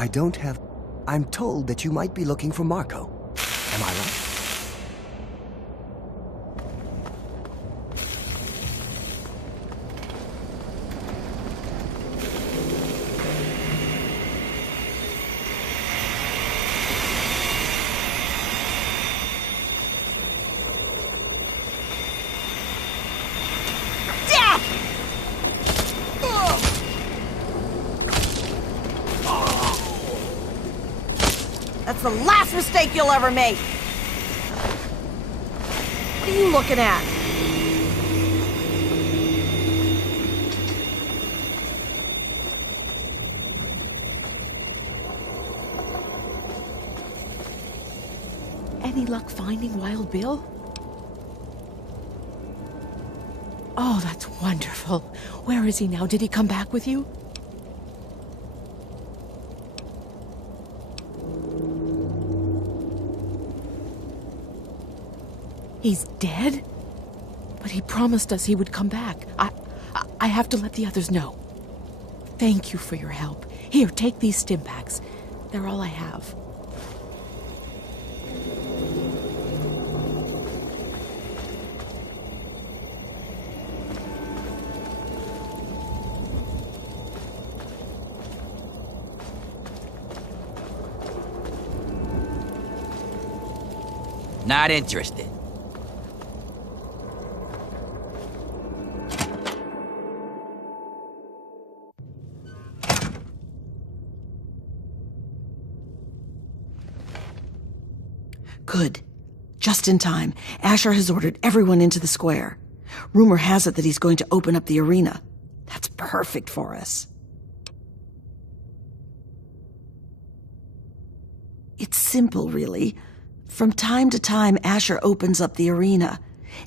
I don't have... I'm told that you might be looking for Marco. Am I right? That's the last mistake you'll ever make! What are you looking at? Any luck finding Wild Bill? Oh, that's wonderful. Where is he now? Did he come back with you? He's dead? But he promised us he would come back. I have to let the others know. Thank you for your help. Here, take these stim packs. They're all I have. Not interested. Good. Just in time. Asher has ordered everyone into the square. Rumor has it that he's going to open up the arena. That's perfect for us. It's simple, really. From time to time, Asher opens up the arena.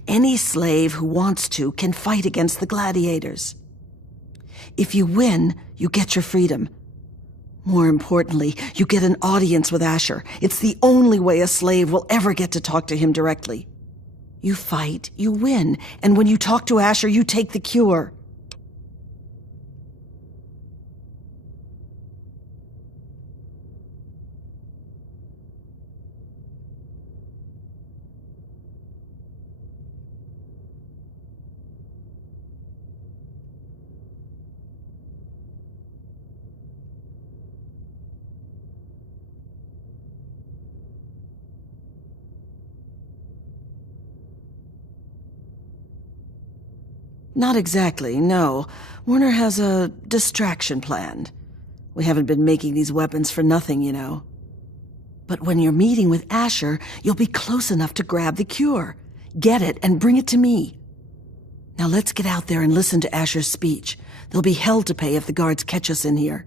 Any slave who wants to can fight against the gladiators. If you win, you get your freedom. More importantly, you get an audience with Asher. It's the only way a slave will ever get to talk to him directly. You fight, you win, and when you talk to Asher, you take the cure. Not exactly, no. Werner has a distraction planned. We haven't been making these weapons for nothing, you know. But when you're meeting with Asher, you'll be close enough to grab the cure. Get it and bring it to me. Now let's get out there and listen to Asher's speech. There'll be hell to pay if the guards catch us in here.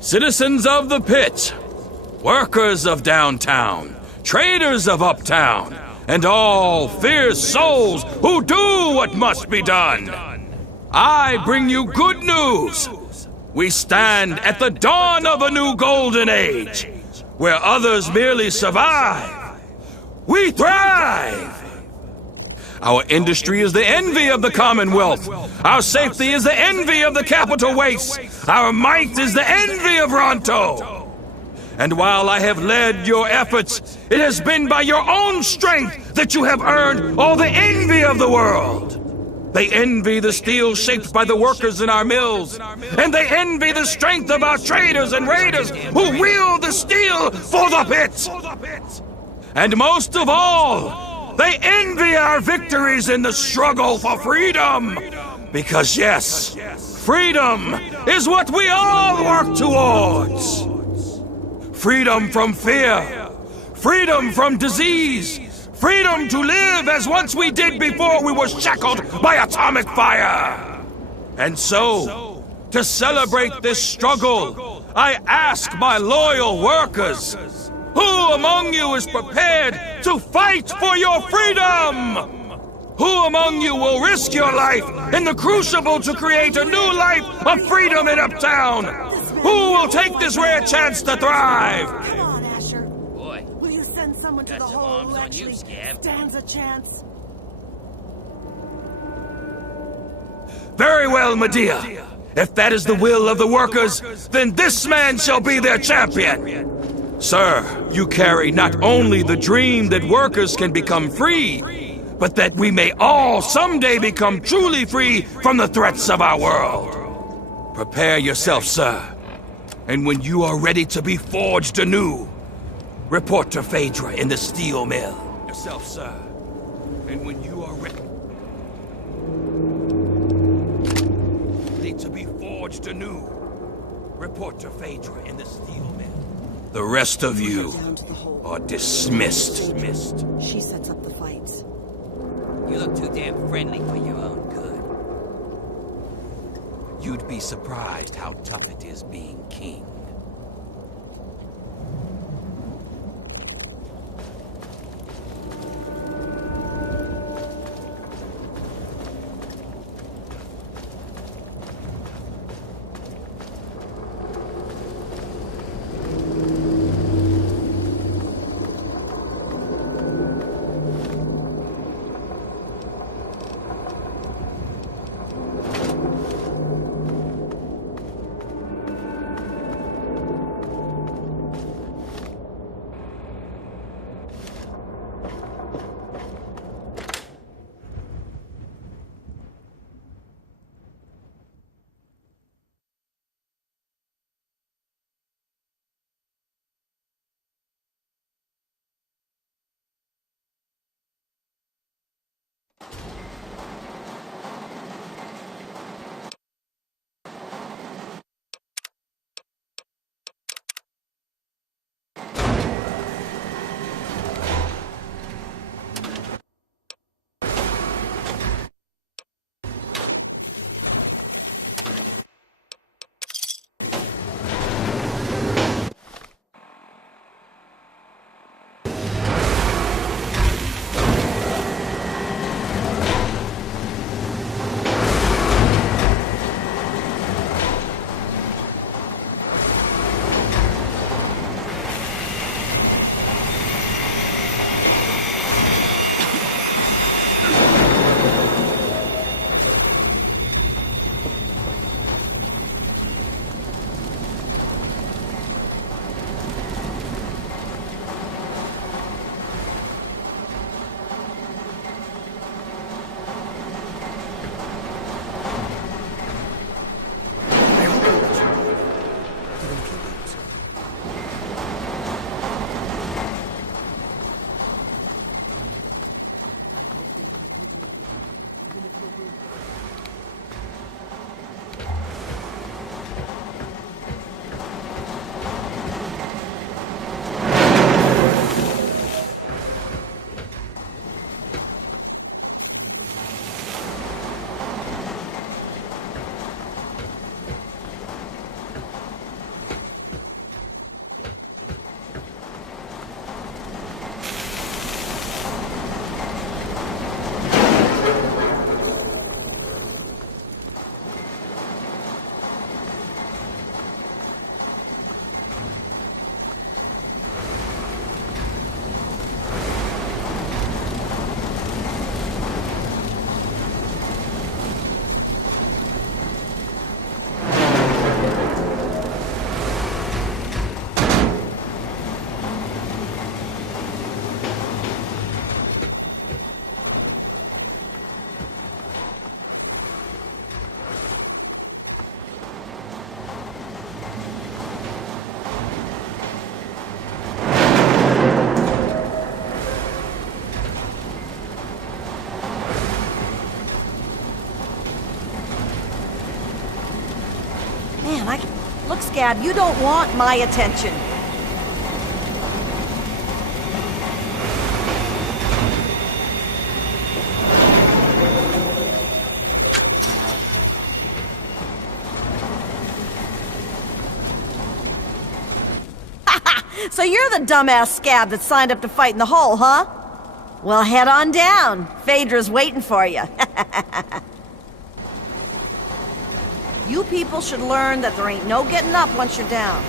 Citizens of the Pitt, workers of downtown, traders of uptown, and all fierce souls who do what must be done, I bring you good news. We stand at the dawn of a new golden age, where others merely survive. We thrive! Our industry is the envy of the Commonwealth. Our safety is the envy of the capital wastes. Our might is the envy of Ronto. And while I have led your efforts, it has been by your own strength that you have earned all the envy of the world. They envy the steel shaped by the workers in our mills, and they envy the strength of our traders and raiders who wield the steel for the Pit. And most of all, they envy our victories in the struggle for freedom. Because yes, freedom is what we all work towards. Freedom from fear, freedom from disease, Freedom to live as once we did before we were shackled by atomic fire! And so, to celebrate this struggle, I ask my loyal workers, who among you is prepared to fight for your freedom? Who among you will risk your life in the crucible to create a new life of freedom in Uptown? Who will take this rare chance to thrive? Come on, Asher. Boy, Will you send someone to got the some hole arms who on you, actually Scab. stands a chance? Very well, Medea. If that is the will of the workers, then this man shall be their champion. Sir, you carry not only the dream that workers can become free, but that we may all someday become truly free from the threats of our world. Prepare yourself, sir. And when you are ready to be forged anew, report to Phaedra in the steel mill. Yourself, sir. And when you are ready to be forged anew, report to Phaedra in the steel mill. The rest of you Down to the hole. are dismissed. She sets up the fights. you look too damn friendly for your own good. You'd be surprised how tough it is being king. Look, Scab, you don't want my attention. So you're the dumbass scab that signed up to fight in the hole, huh? Well, head on down. Phaedra's waiting for you. You people should learn that there ain't no getting up once you're down.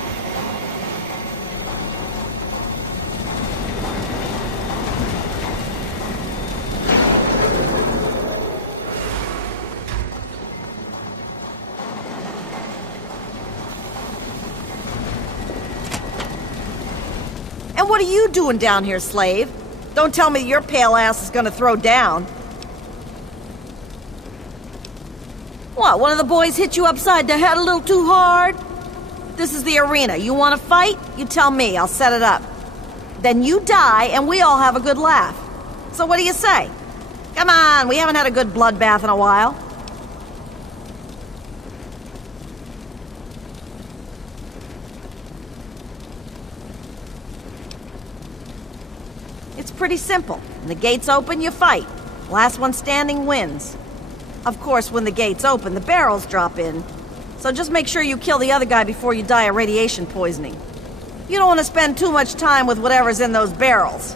And what are you doing down here, slave? Don't tell me your pale ass is gonna throw down. What, one of the boys hit you upside the head a little too hard? This is the arena. You wanna fight? You tell me, I'll set it up. Then you die, and we all have a good laugh. So what do you say? Come on, we haven't had a good bloodbath in a while. It's pretty simple. When the gates open, you fight. Last one standing wins. Of course, when the gates open, the barrels drop in. So just make sure you kill the other guy before you die of radiation poisoning. You don't want to spend too much time with whatever's in those barrels.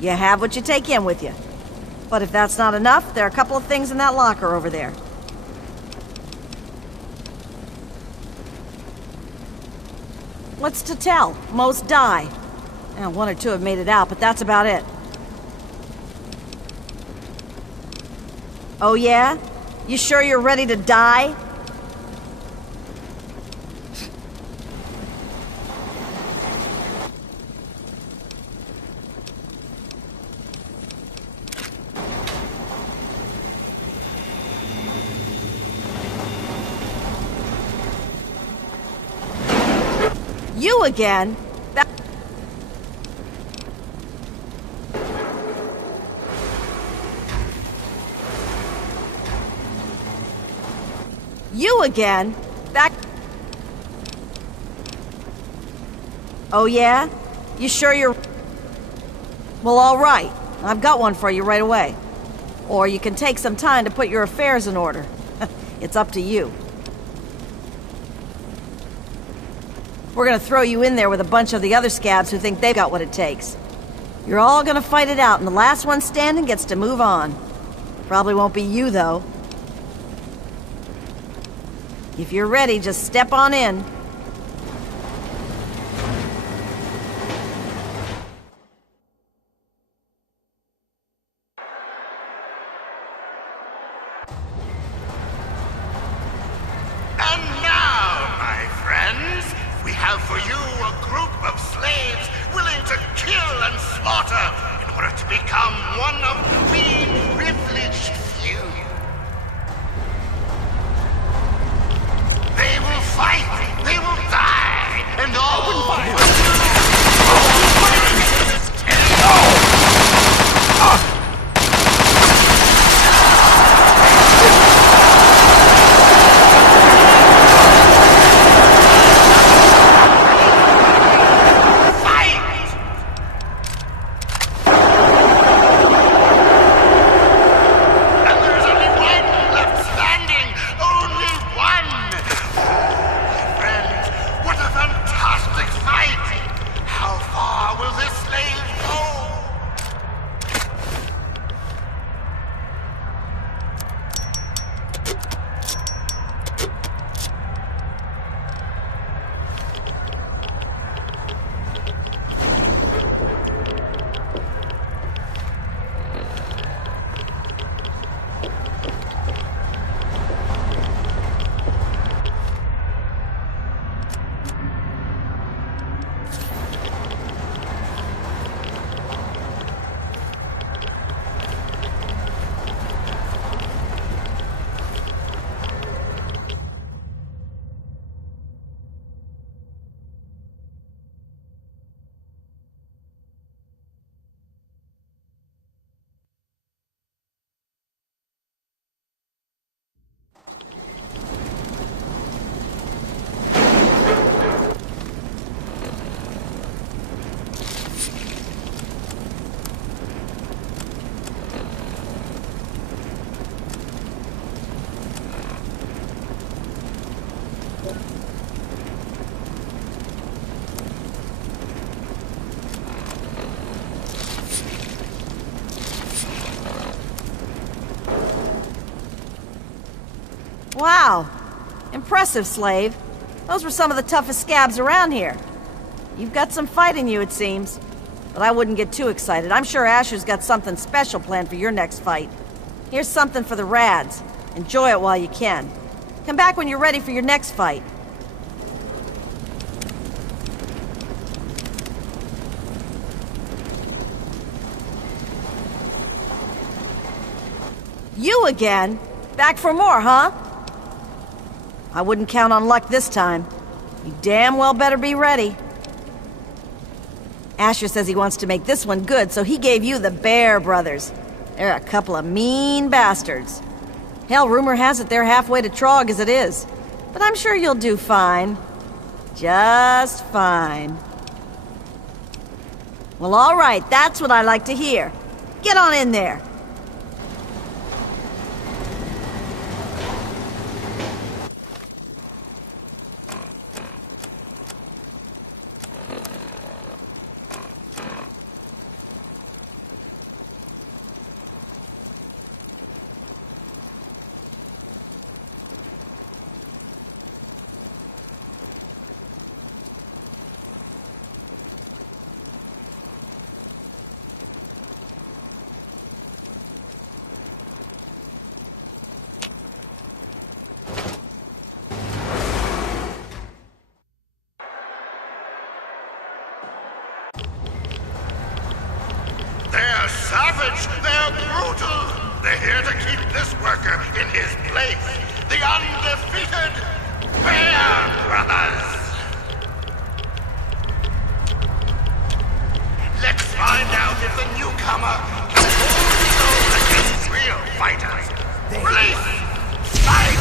You have what you take in with you. But if that's not enough, there are a couple of things in that locker over there. What's to tell? Most die. Now, one or two have made it out, but that's about it. Oh yeah? You sure you're ready to die? You again? You again? Back... Oh yeah? You sure you're... Well, all right. I've got one for you right away. Or you can take some time to put your affairs in order. It's up to you. We're gonna throw you in there with a bunch of the other scabs who think they've got what it takes. You're all gonna fight it out, and the last one standing gets to move on. Probably won't be you, though. If you're ready, just step on in. And now, my friends, we have for you a group of slaves willing to kill and slaughter in order to become one of we privileged few. They will fight, they will die, and all will fight! Wow. Impressive, slave. Those were some of the toughest scabs around here. You've got some fight in you, it seems. But I wouldn't get too excited. I'm sure Asher's got something special planned for your next fight. Here's something for the Rads. Enjoy it while you can. Come back when you're ready for your next fight. You again? Back for more, huh? I wouldn't count on luck this time. You damn well better be ready. Asher says he wants to make this one good, so he gave you the Bear Brothers. They're a couple of mean bastards. Hell, rumor has it they're halfway to Trog as it is. But I'm sure you'll do fine. Just fine. Well, all right, that's what I like to hear. Get on in there. They're savage, they're brutal. They're here to keep this worker in his place. The undefeated Bear Brothers. Let's find out if the newcomer can hold against real fighters. Release! Strike!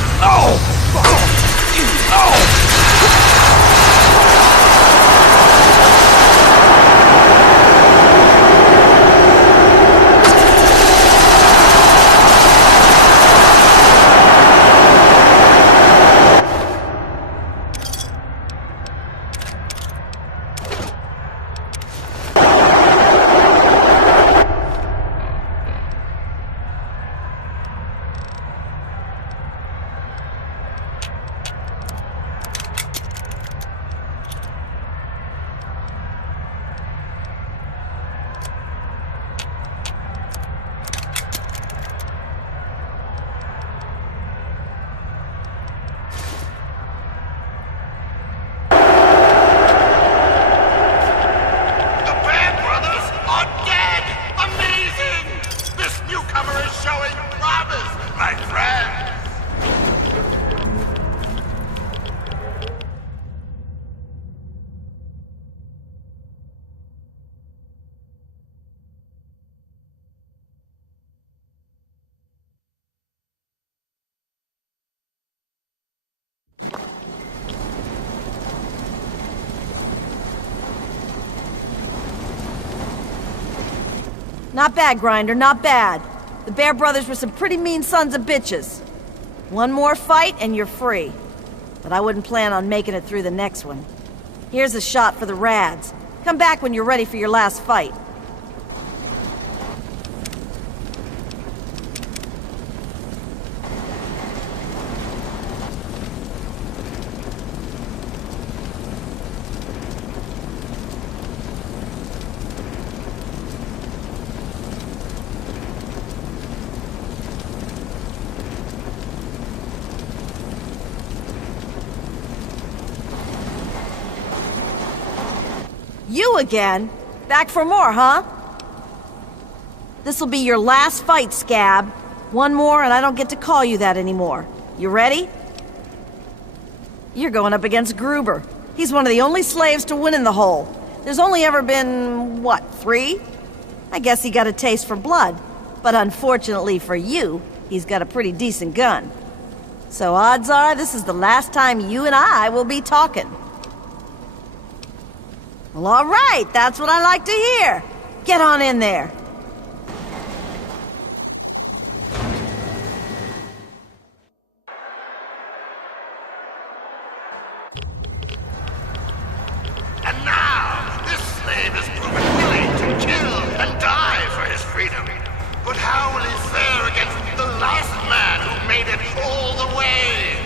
Not bad, Grinder, not bad. The Bear Brothers were some pretty mean sons of bitches. One more fight and you're free. But I wouldn't plan on making it through the next one. Here's a shot for the Rads. Come back when you're ready for your last fight. You again? Back for more, huh? This'll be your last fight, Scab. One more and I don't get to call you that anymore. You ready? You're going up against Gruber. He's one of the only slaves to win in the hole. There's only ever been, what, 3? I guess he got a taste for blood. But unfortunately for you, he's got a pretty decent gun. So odds are this is the last time you and I will be talking. Well, all right, that's what I like to hear. Get on in there. And now, this slave is proven willing to kill and die for his freedom. But how will he fare against the last man who made it all the way?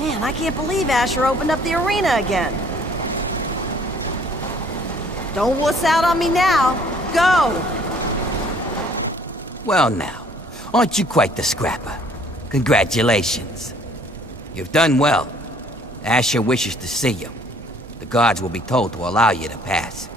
Man, I can't believe Asher opened up the arena again. Don't wuss out on me now. Go! Well now, aren't you quite the scrapper? Congratulations. You've done well. Asher wishes to see you. The guards will be told to allow you to pass.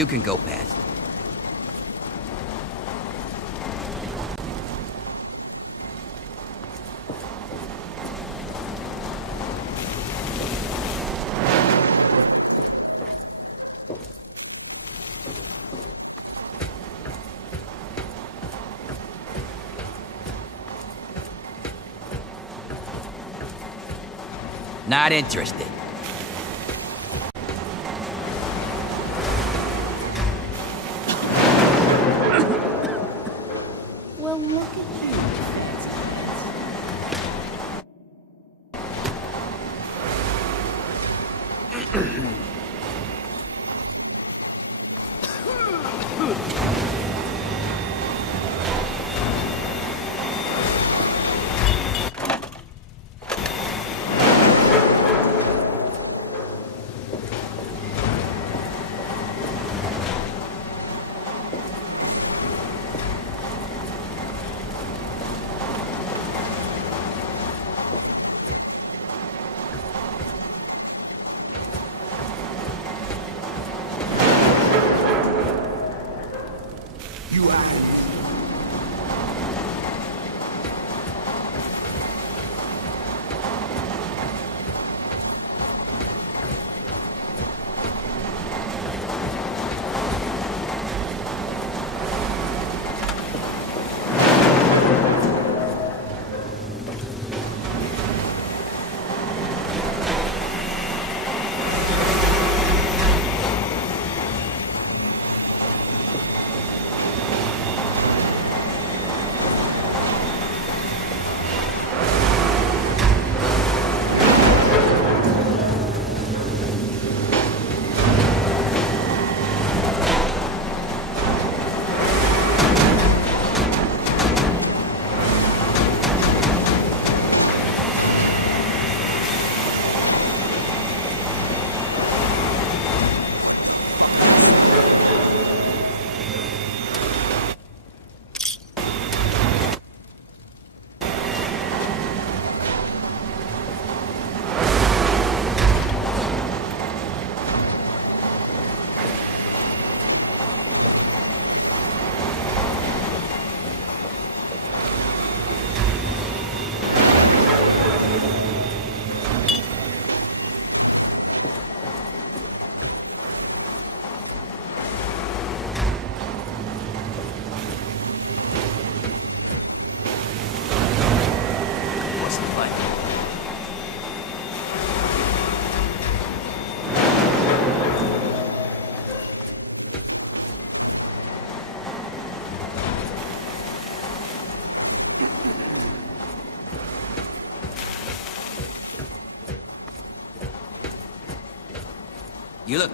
You can go past. Not interested. Well, look at you. You look...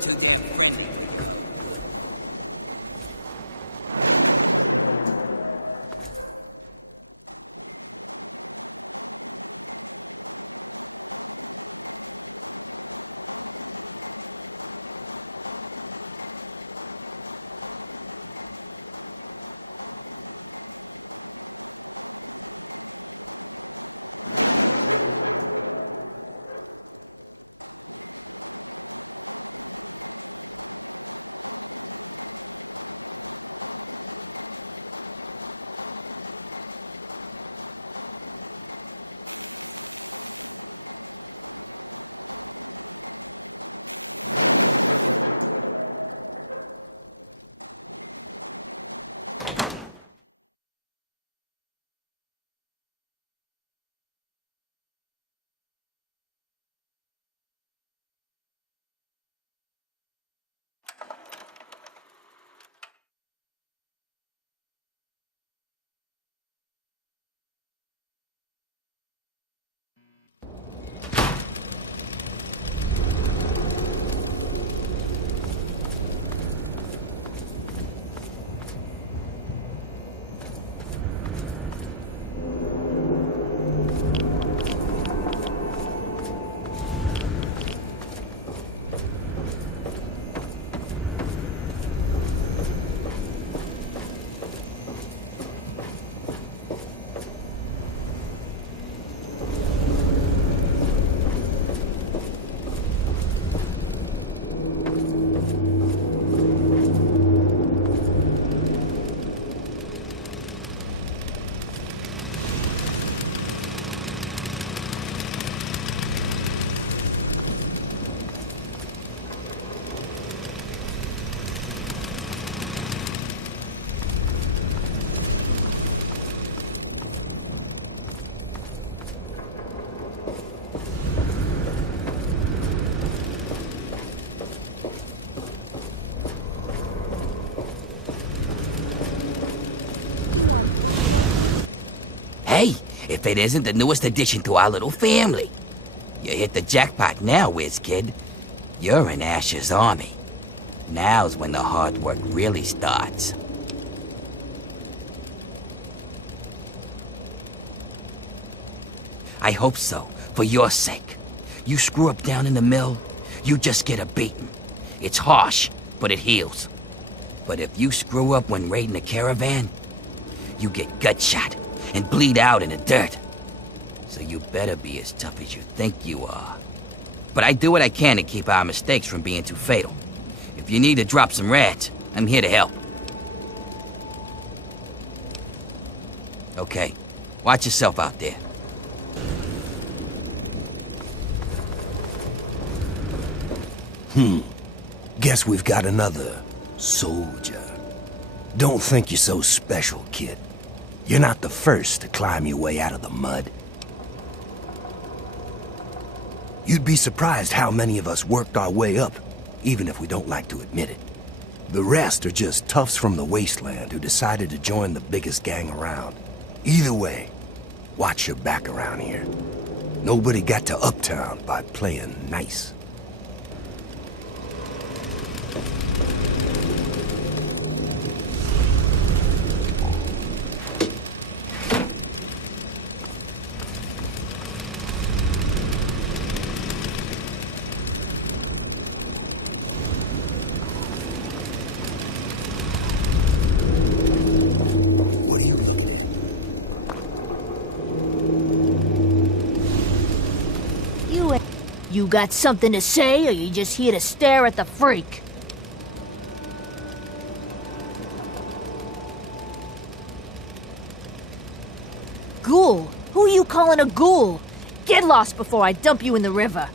Hey, if it isn't the newest addition to our little family. You hit the jackpot now, whiz kid. You're in Asher's army. Now's when the hard work really starts. I hope so, for your sake. You screw up down in the mill, you just get a beating. It's harsh, but it heals. But if you screw up when raiding a caravan, you get gut shot and bleed out in the dirt. So you better be as tough as you think you are. But I do what I can to keep our mistakes from being too fatal. If you need to drop some rats, I'm here to help. Okay, watch yourself out there. Guess we've got another soldier. Don't think you're so special, kid. You're not the first to climb your way out of the mud. You'd be surprised how many of us worked our way up, even if we don't like to admit it. The rest are just toughs from the wasteland who decided to join the biggest gang around. Either way, watch your back around here. Nobody got to Uptown by playing nice. You got something to say, or you just here to stare at the freak? Ghoul? Who are you calling a ghoul? Get lost before I dump you in the river.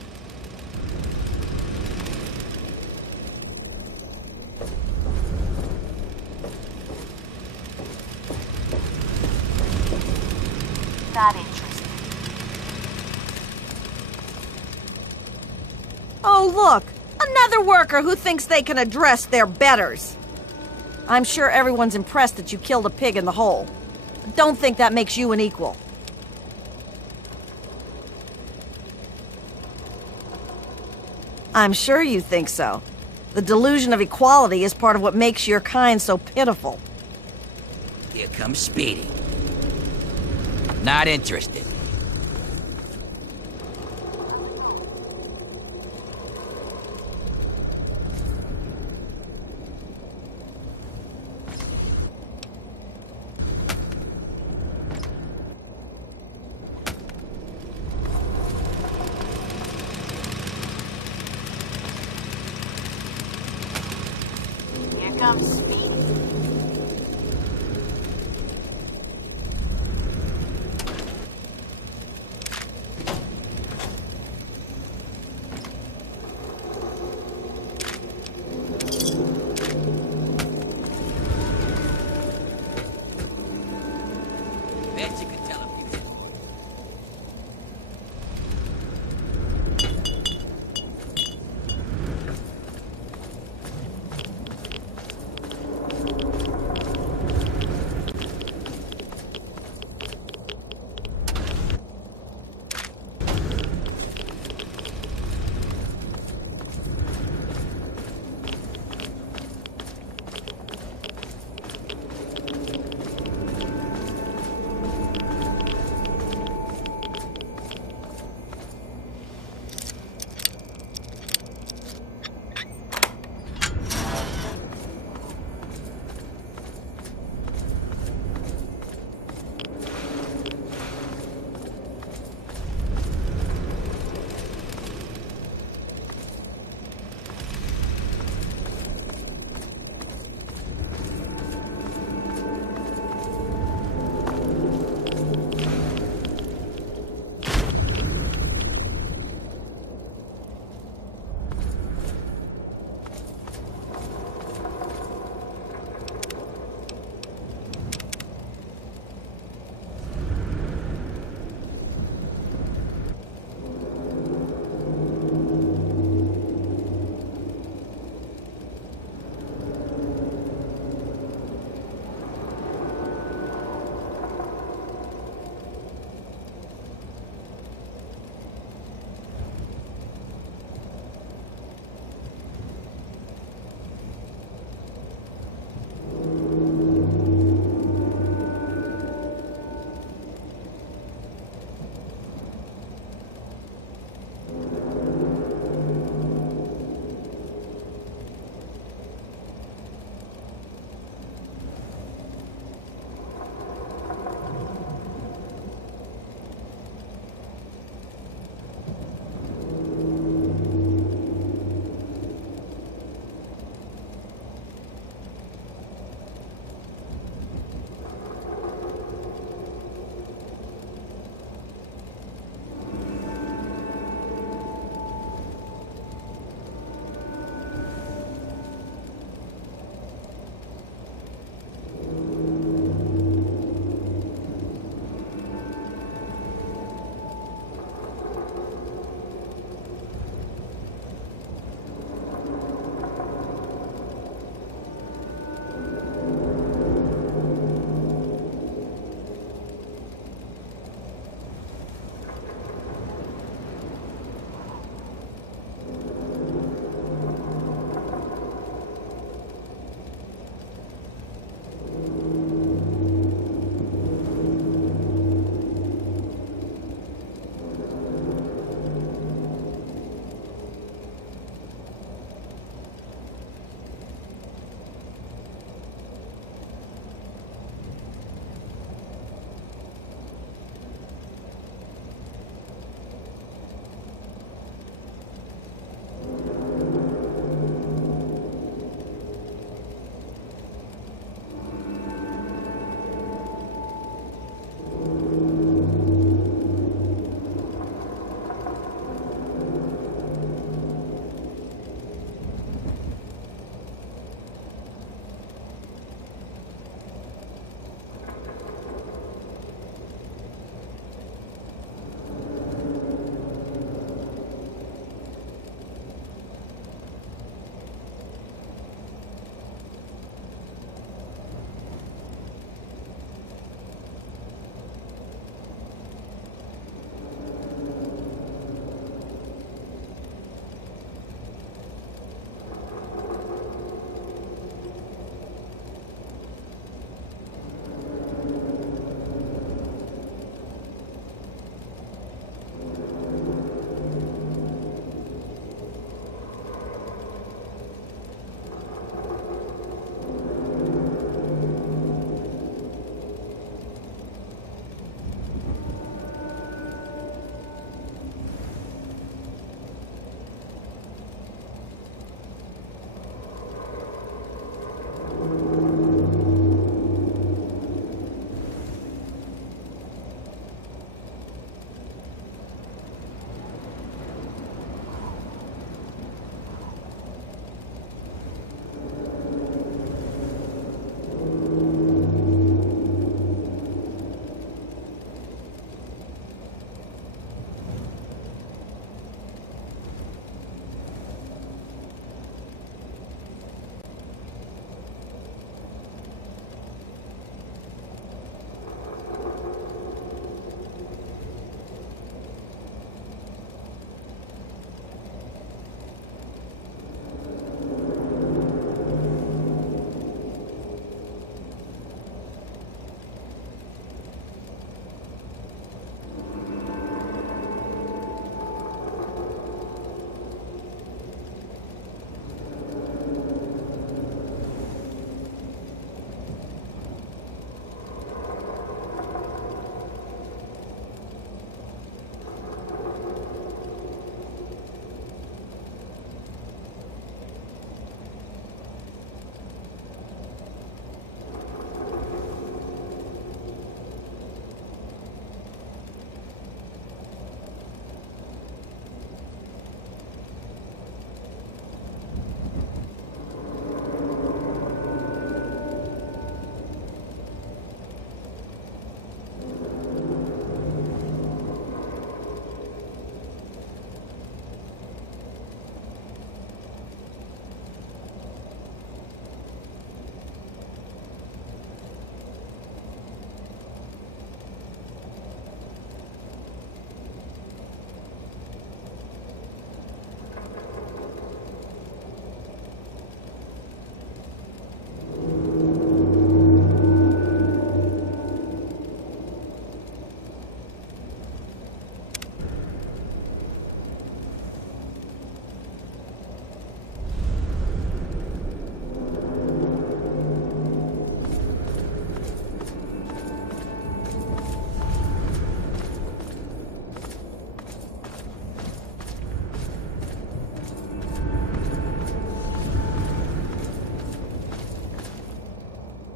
Not interested. Oh, look! Another worker who thinks they can address their betters. I'm sure everyone's impressed that you killed a pig in the hole. Don't think that makes you an equal. I'm sure you think so. The delusion of equality is part of what makes your kind so pitiful. Here comes Speedy. Not interested. Here comes Speed. Bet you could tell if you did.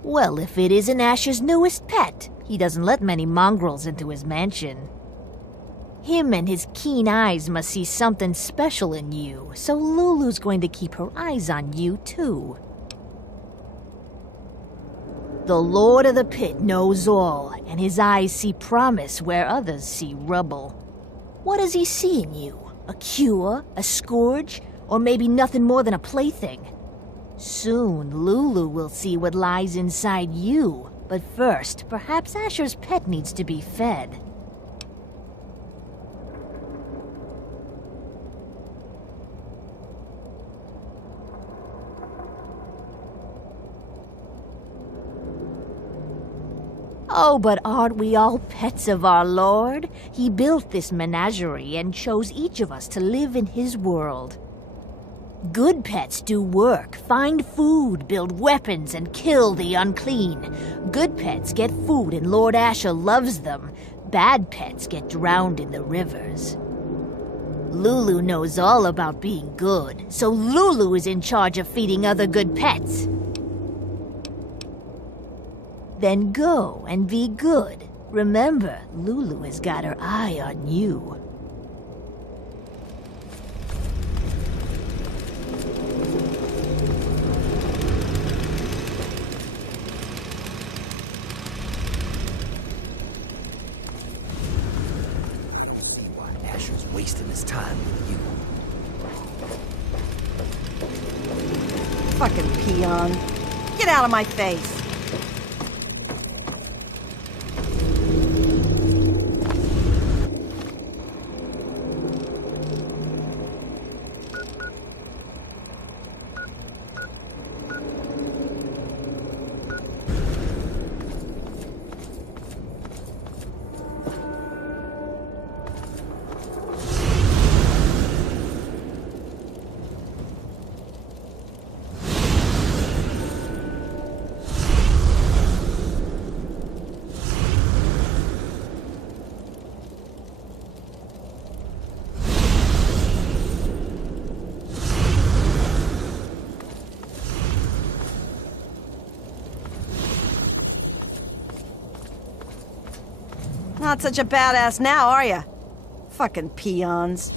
Well, if it isn't Asher's newest pet, he doesn't let many mongrels into his mansion. Him and his keen eyes must see something special in you, so Lulu's going to keep her eyes on you, too. The Lord of the Pit knows all, and his eyes see promise where others see rubble. What does he see in you? A cure? A scourge? Or maybe nothing more than a plaything? Soon, Lulu will see what lies inside you. But first, perhaps Asher's pet needs to be fed. Oh, but aren't we all pets of our Lord? He built this menagerie and chose each of us to live in his world. Good pets do work, find food, build weapons, and kill the unclean. Good pets get food and Lord Asher loves them. Bad pets get drowned in the rivers. Lulu knows all about being good, so Lulu is in charge of feeding other good pets. Then go and be good. Remember, Lulu has got her eye on you. Asher's wasting his time with you. Fucking peon. Get out of my face. Not such a badass now, are ya? Fucking peons.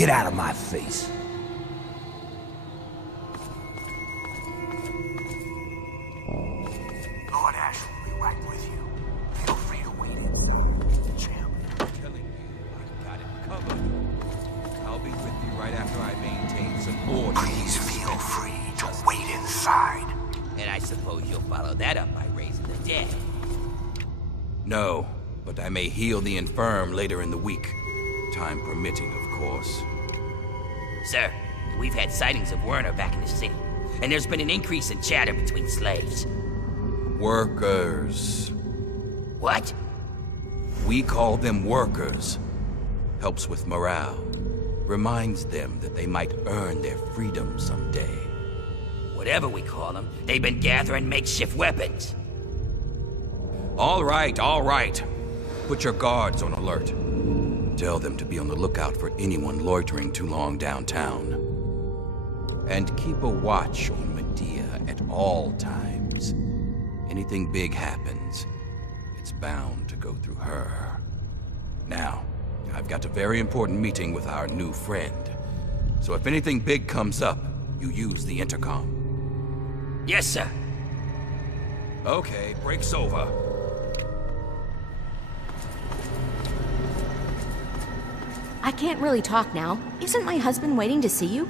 Get out of my face. Lord Ash will be right with you. Feel free to wait in. Champ. I'm telling you, I've got it covered. I'll be with you right after I maintain some order. Please feel free to wait inside. And I suppose you'll follow that up by raising the dead. No, but I may heal the infirm later in the week. Time permitting, of course. Sir, we've had sightings of Werner back in the city, and there's been an increase in chatter between slaves. Workers. What? We call them workers. Helps with morale. Reminds them that they might earn their freedom someday. Whatever we call them, they've been gathering makeshift weapons. All right, all right. Put your guards on alert. Tell them to be on the lookout for anyone loitering too long downtown. And keep a watch on Medea at all times. Anything big happens, it's bound to go through her. Now, I've got a very important meeting with our new friend. So if anything big comes up, you use the intercom. Yes, sir. Okay, break's over. I can't really talk now. Isn't my husband waiting to see you?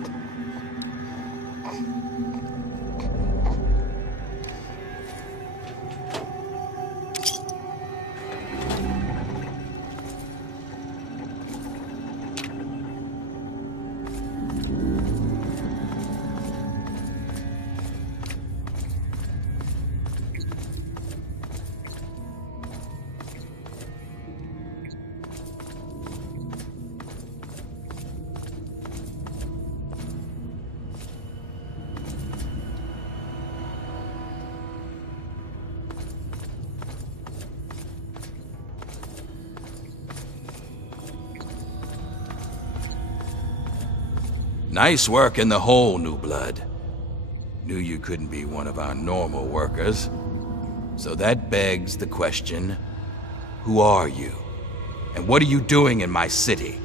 Nice work in the hole, New Blood. Knew you couldn't be one of our normal workers. So that begs the question, who are you? And what are you doing in my city?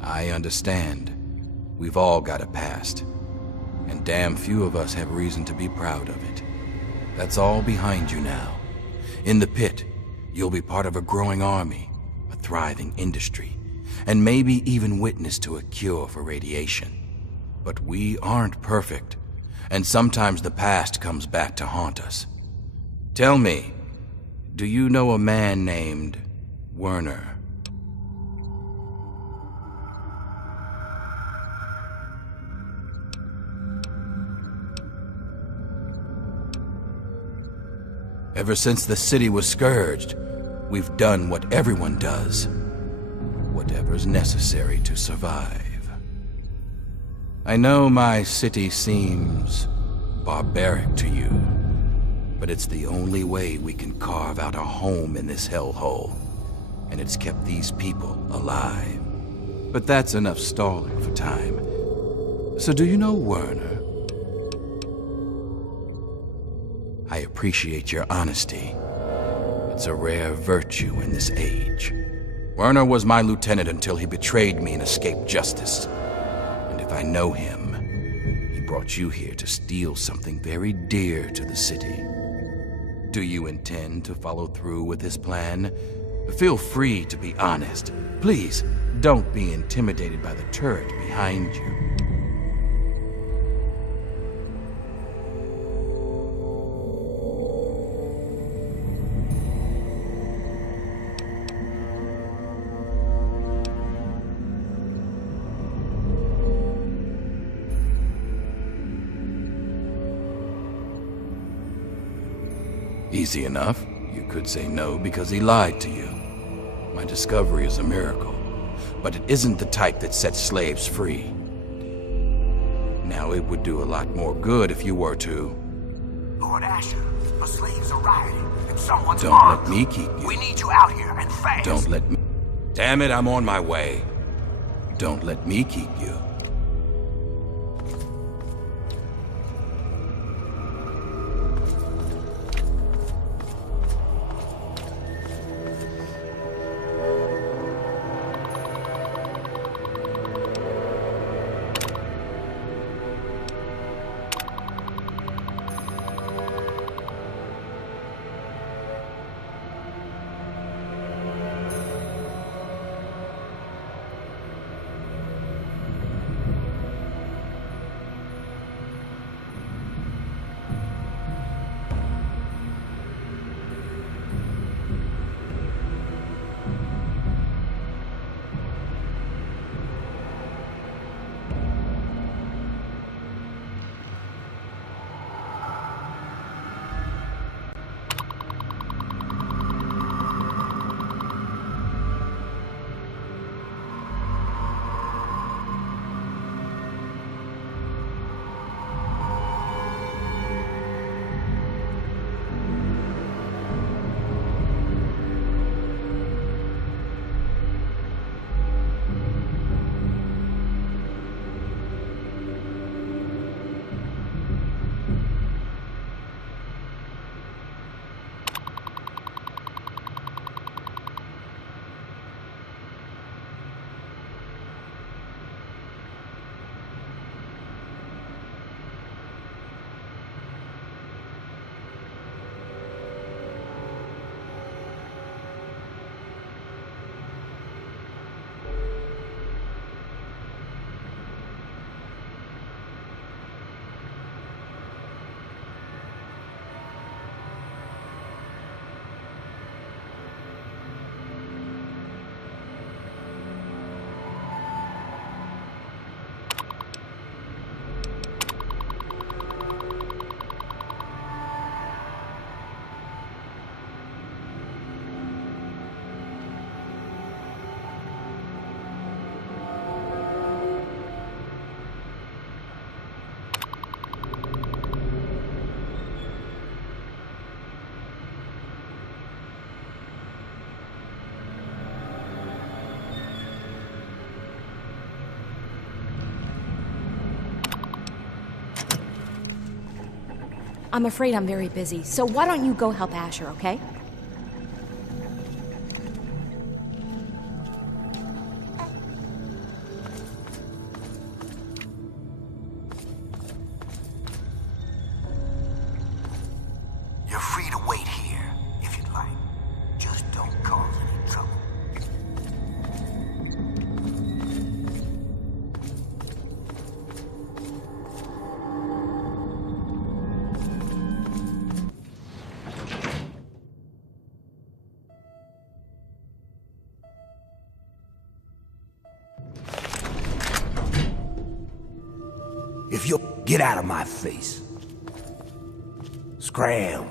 I understand. We've all got a past, and damn few of us have reason to be proud of it. That's all behind you now. In the pit, you'll be part of a growing army, a thriving industry, and maybe even witness to a cure for radiation. But we aren't perfect, and sometimes the past comes back to haunt us. Tell me, do you know a man named Werner? Ever since the city was scourged, we've done what everyone does. Whatever's necessary to survive. I know my city seems barbaric to you, but it's the only way we can carve out a home in this hellhole, and it's kept these people alive. But that's enough stalling for time. So do you know Werner? I appreciate your honesty. It's a rare virtue in this age. Werner was my lieutenant until he betrayed me and escaped justice. And if I know him, he brought you here to steal something very dear to the city. Do you intend to follow through with his plan? Feel free to be honest. Please, don't be intimidated by the turret behind you. Easy enough. You could say no because he lied to you. My discovery is a miracle, but it isn't the type that sets slaves free. Now, it would do a lot more good if you were to... Lord Asher, the slaves are rioting, and someone's Don't armed. let me keep you. We need you out here, and fast. Don't let me... Damn it, I'm on my way. Don't let me keep you. I'm afraid I'm very busy, so why don't you go help Asher, okay? You're free to wait here, if you'd like. Just don't cause any trouble. If you'll get out of my face. Scram.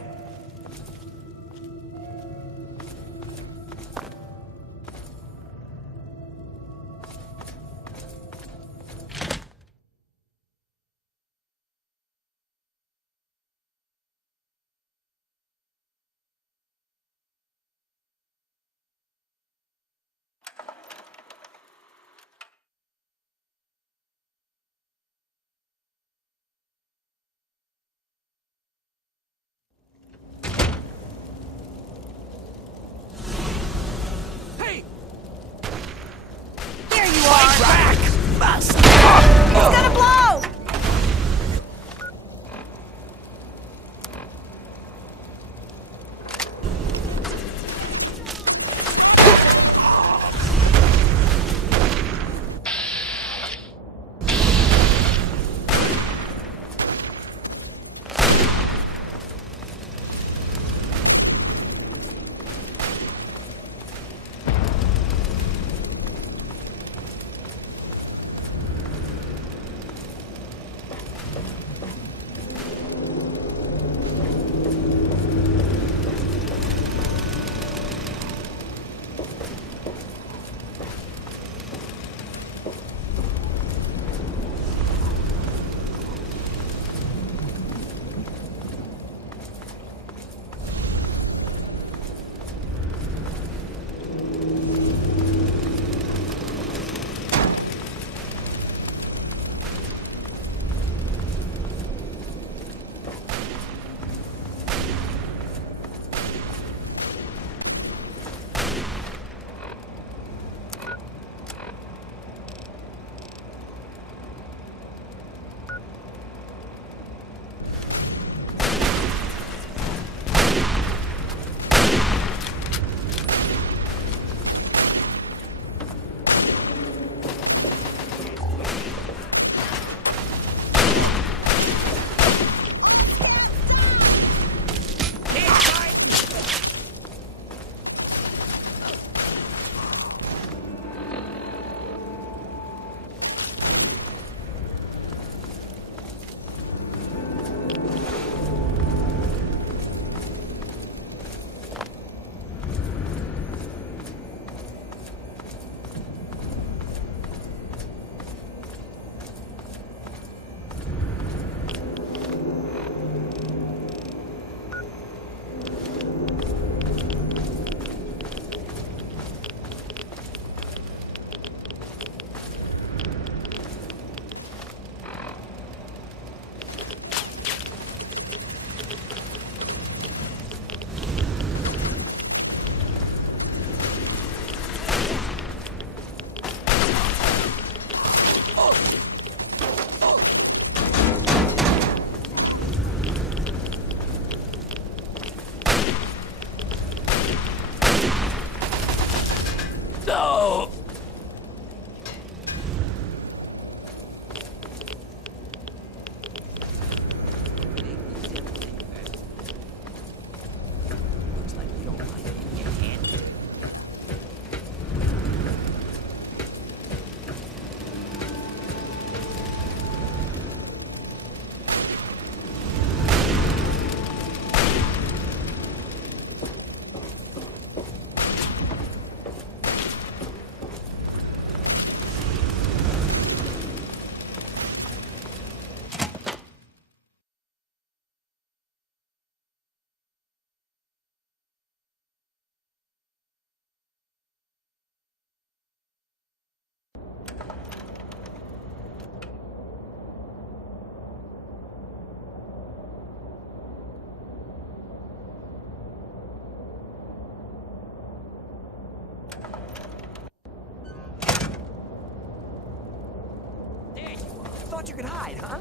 you could hide, huh?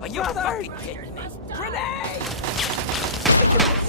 Are you fucking kidding me? Grenade! Take him out.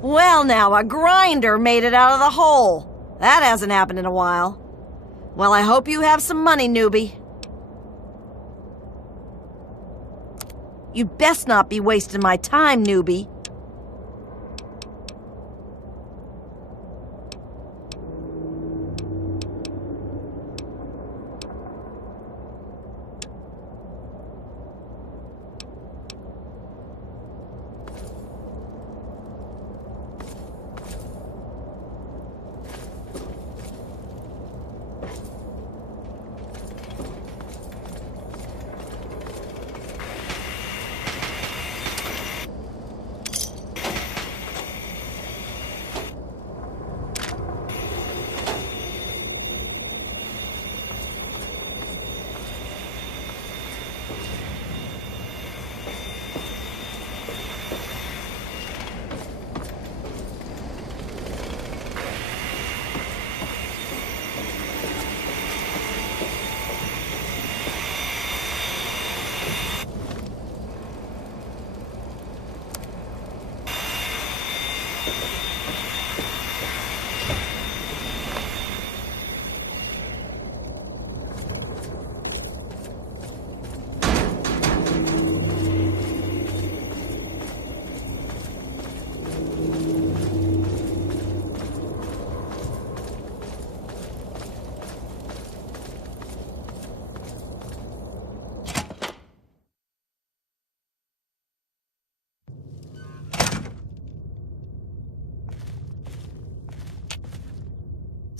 Well now, a grinder made it out of the hole. That hasn't happened in a while. Well, I hope you have some money, newbie. You'd best not be wasting my time, newbie.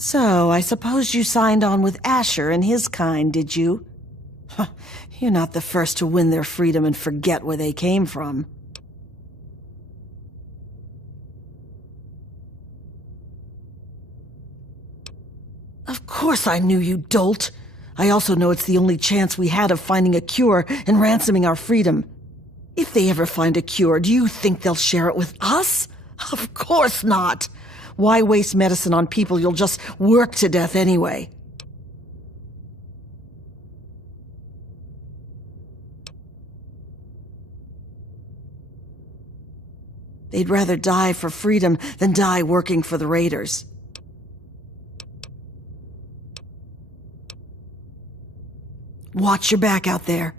So, I suppose you signed on with Asher and his kind, did you? Huh, you're not the first to win their freedom and forget where they came from. Of course I knew you, dolt. I also know it's the only chance we had of finding a cure and ransoming our freedom. If they ever find a cure, do you think they'll share it with us? Of course not. Why waste medicine on people you'll just work to death anyway? They'd rather die for freedom than die working for the Raiders. Watch your back out there.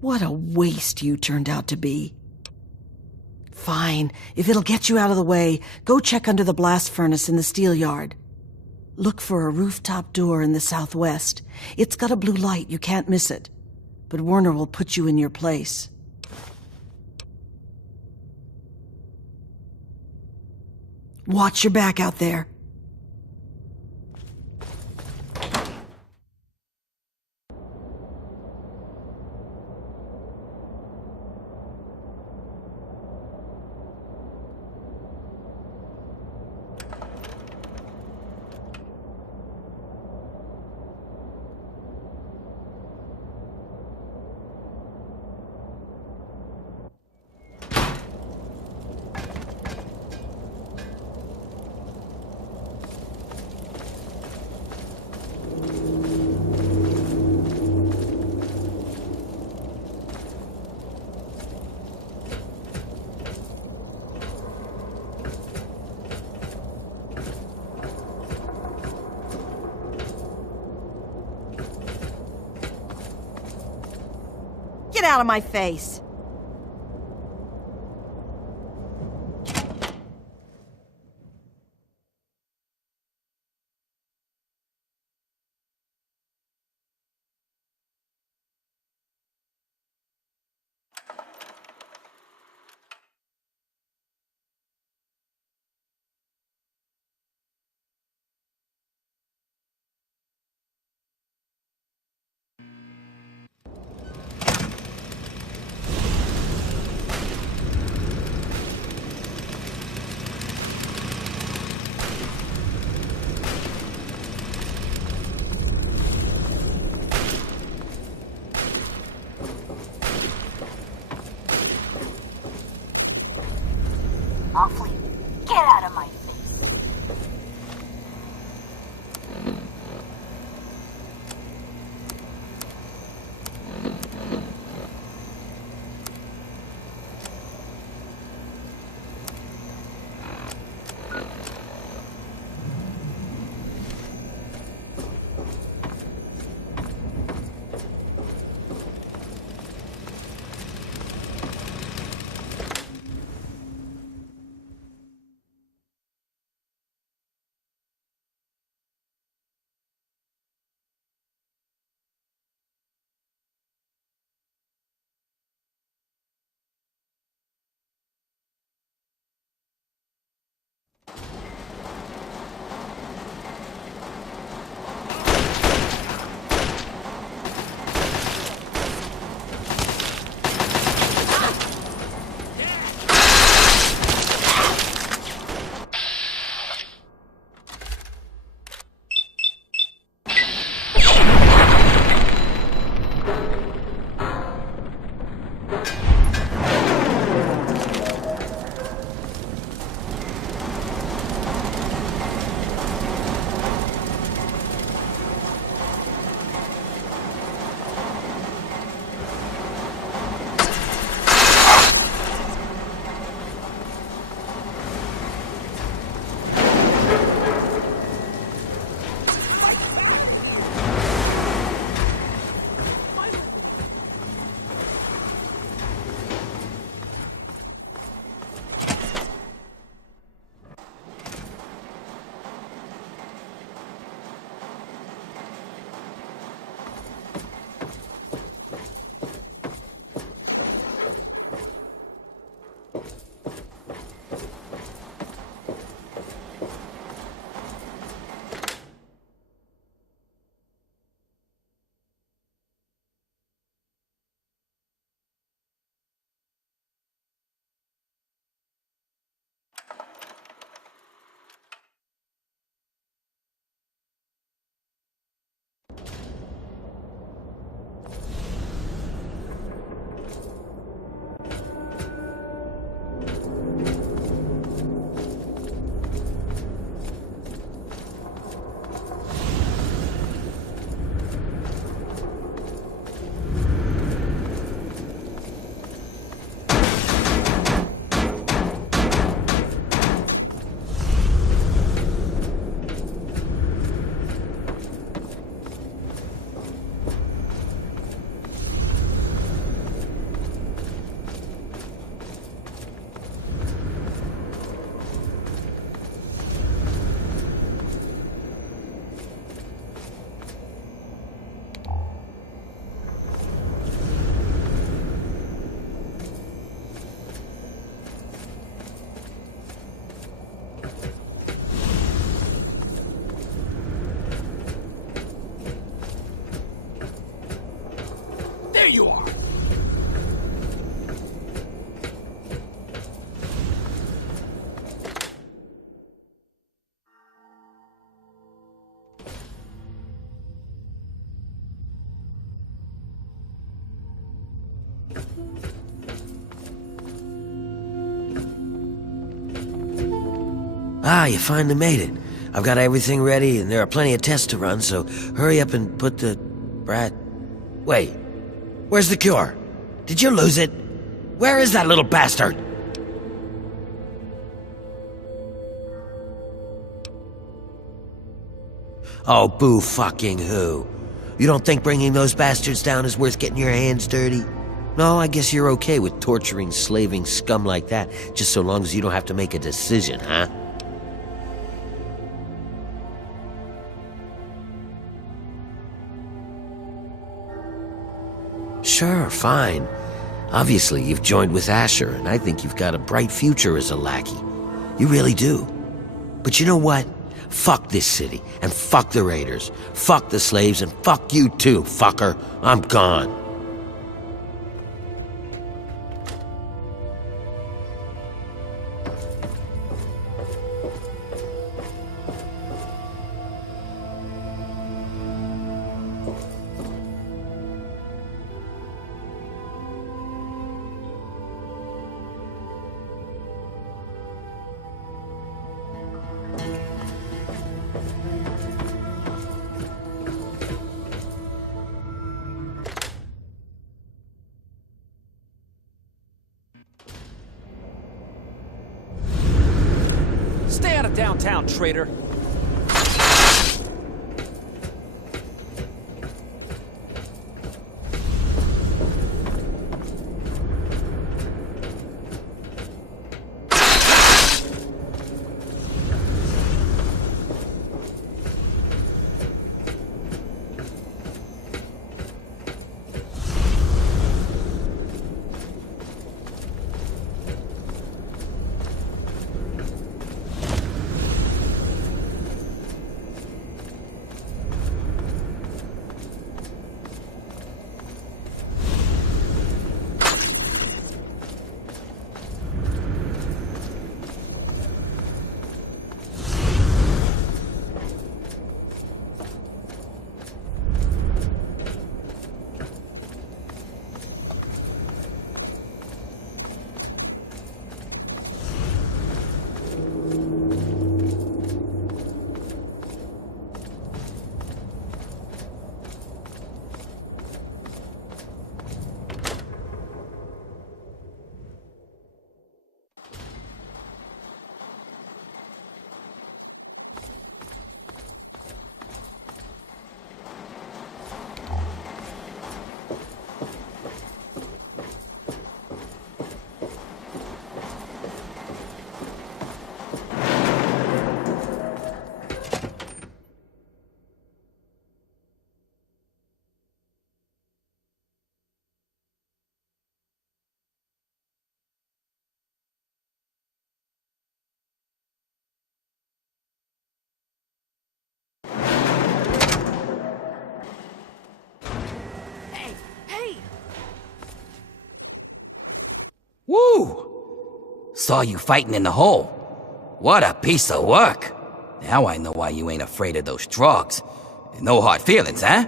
What a waste you turned out to be. Fine, if it'll get you out of the way, go check under the blast furnace in the steel yard. Look for a rooftop door in the southwest. It's got a blue light, you can't miss it. But Werner will put you in your place. Watch your back out there. Get out of my face! There you are! Ah, you finally made it. I've got everything ready, and there are plenty of tests to run, so hurry up and put the... Wait. Where's the cure? Did you lose it? Where is that little bastard? Oh, boo fucking who? You don't think bringing those bastards down is worth getting your hands dirty? No, I guess you're okay with torturing, slaving scum like that, just so long as you don't have to make a decision, huh? Sure, fine. Obviously, you've joined with Asher, and I think you've got a bright future as a lackey. You really do. But you know what? Fuck this city, and fuck the raiders. Fuck the slaves, and fuck you too, fucker. I'm gone. Stay out of downtown, traitor! Woo! Saw you fighting in the hole. What a piece of work. Now I know why you ain't afraid of those drugs. No hard feelings, huh?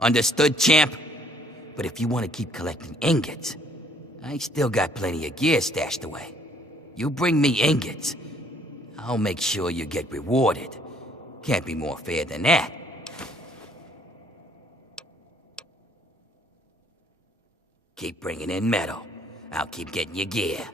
Understood, champ? But if you want to keep collecting ingots, I still got plenty of gear stashed away. You bring me ingots, I'll make sure you get rewarded. Can't be more fair than that. Keep bringing in metal. I'll keep getting you gear.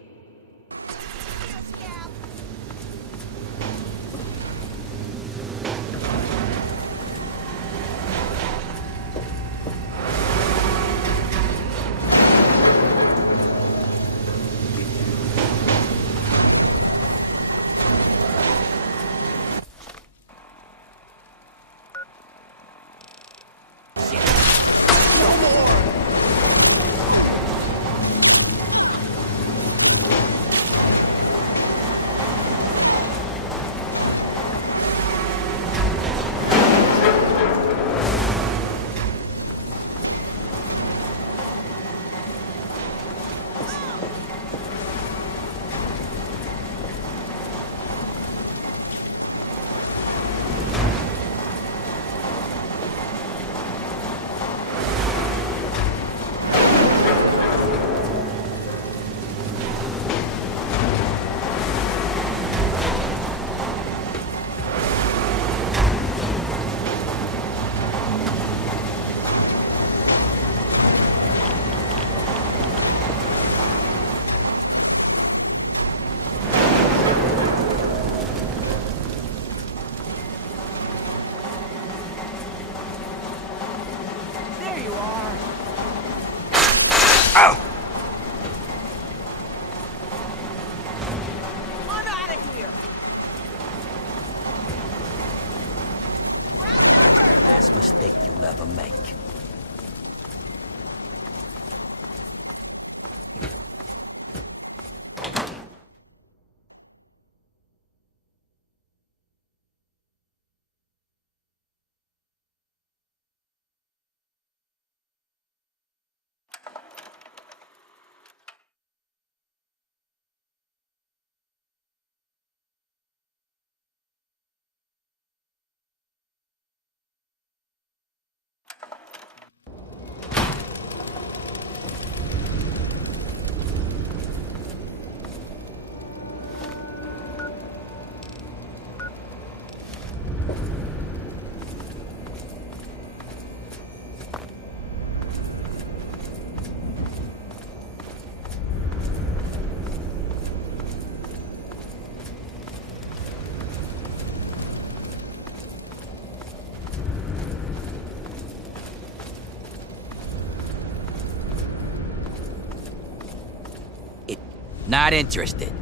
Not interested.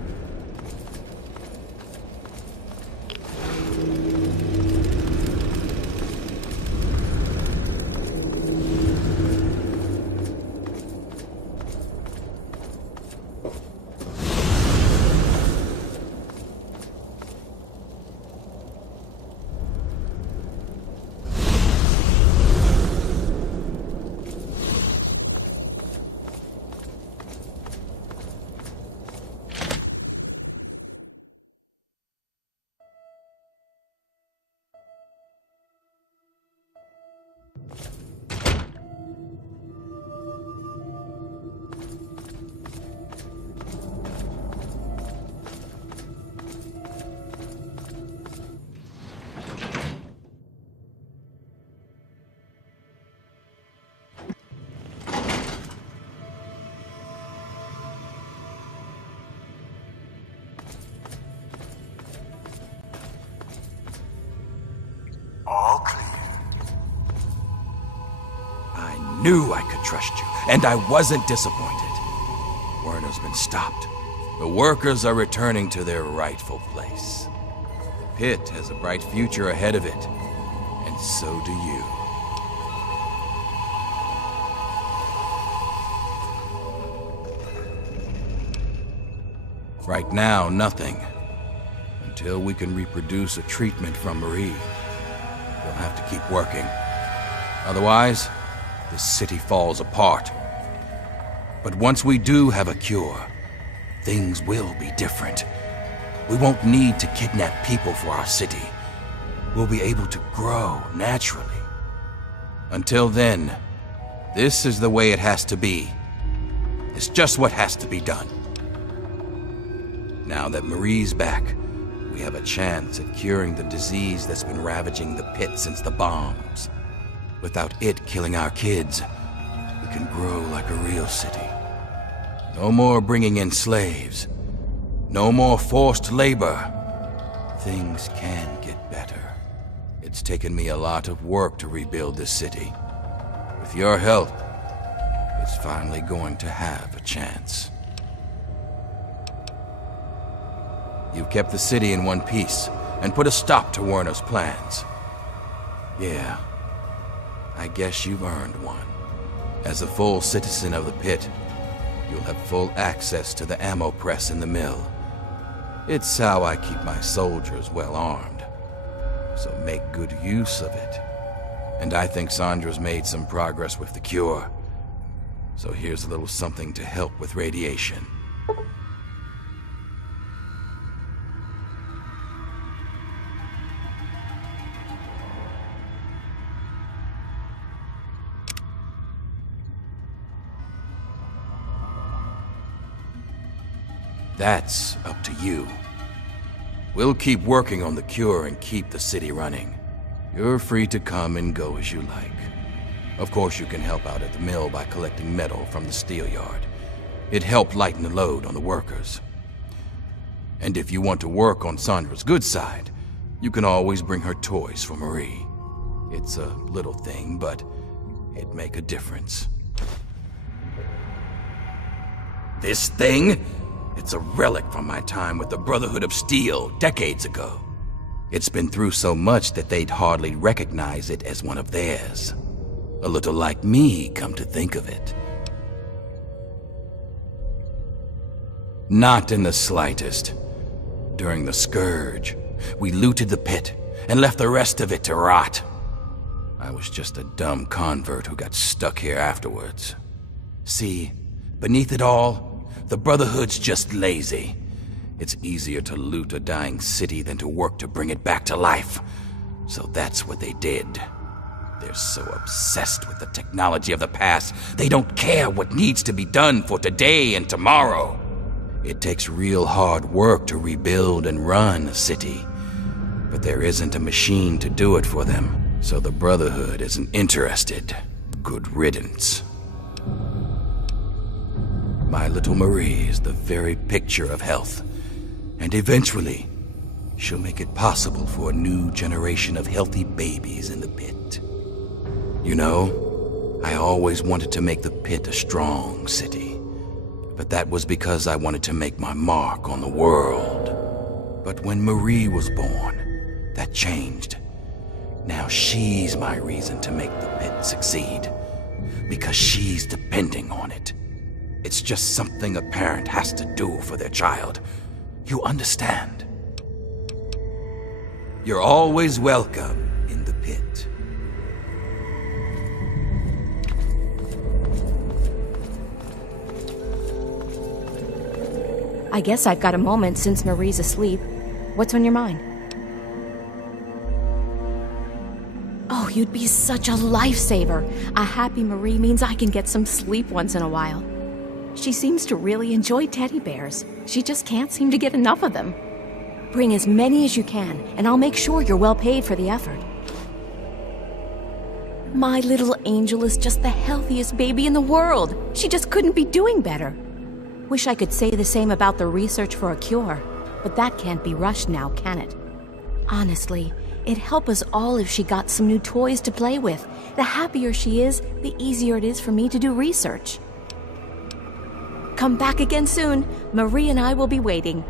All clear. I knew I could trust you, and I wasn't disappointed. Werner's been stopped. The workers are returning to their rightful place. Pitt has a bright future ahead of it, and so do you. Right now, nothing. Until we can reproduce a treatment from Marie, we'll have to keep working. Otherwise, the city falls apart. But once we do have a cure, things will be different. We won't need to kidnap people for our city. We'll be able to grow naturally. Until then, this is the way it has to be. It's just what has to be done. Now that Marie's back, we have a chance at curing the disease that's been ravaging the pit since the bombs. Without it killing our kids, we can grow like a real city. No more bringing in slaves. No more forced labor. Things can get better. It's taken me a lot of work to rebuild this city. With your help, it's finally going to have a chance. You've kept the city in one piece and put a stop to Werner's plans. Yeah, I guess you've earned one. As a full citizen of the pit, you'll have full access to the ammo press in the mill. It's how I keep my soldiers well armed. So make good use of it. And I think Sandra's made some progress with the cure. So here's a little something to help with radiation. That's up to you. We'll keep working on the cure and keep the city running. You're free to come and go as you like. Of course, you can help out at the mill by collecting metal from the steel yard. It helped lighten the load on the workers. And if you want to work on Sandra's good side, you can always bring her toys for Marie. It's a little thing, but it'd make a difference. This thing? It's a relic from my time with the Brotherhood of Steel decades ago. It's been through so much that they'd hardly recognize it as one of theirs. A little like me, come to think of it. Not in the slightest. During the Scourge, we looted the pit and left the rest of it to rot. I was just a dumb convert who got stuck here afterwards. See, beneath it all, the Brotherhood's just lazy. It's easier to loot a dying city than to work to bring it back to life. So that's what they did. They're so obsessed with the technology of the past, they don't care what needs to be done for today and tomorrow. It takes real hard work to rebuild and run a city. But there isn't a machine to do it for them, so the Brotherhood isn't interested. Good riddance. My little Marie is the very picture of health. And eventually, she'll make it possible for a new generation of healthy babies in the pit. You know, I always wanted to make the pit a strong city. But that was because I wanted to make my mark on the world. But when Marie was born, that changed. Now she's my reason to make the Pitt succeed. Because she's depending on it. It's just something a parent has to do for their child. You understand? You're always welcome in the Pit. I guess I've got a moment since Marie's asleep. What's on your mind? Oh, you'd be such a lifesaver. A happy Marie means I can get some sleep once in a while. She seems to really enjoy teddy bears. She just can't seem to get enough of them. Bring as many as you can, and I'll make sure you're well paid for the effort. My little angel is just the healthiest baby in the world. She just couldn't be doing better. Wish I could say the same about the research for a cure, but that can't be rushed now, can it? Honestly, it'd help us all if she got some new toys to play with. The happier she is, the easier it is for me to do research. Come back again soon. Marie and I will be waiting.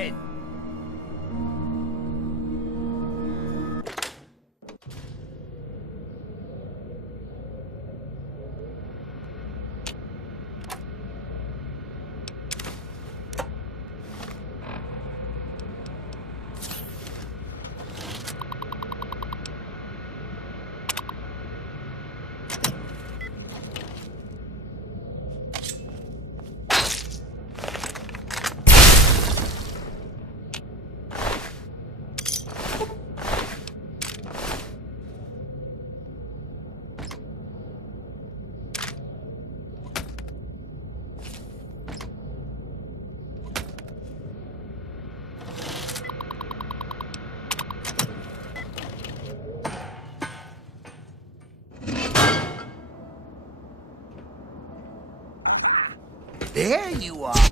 it! There you are.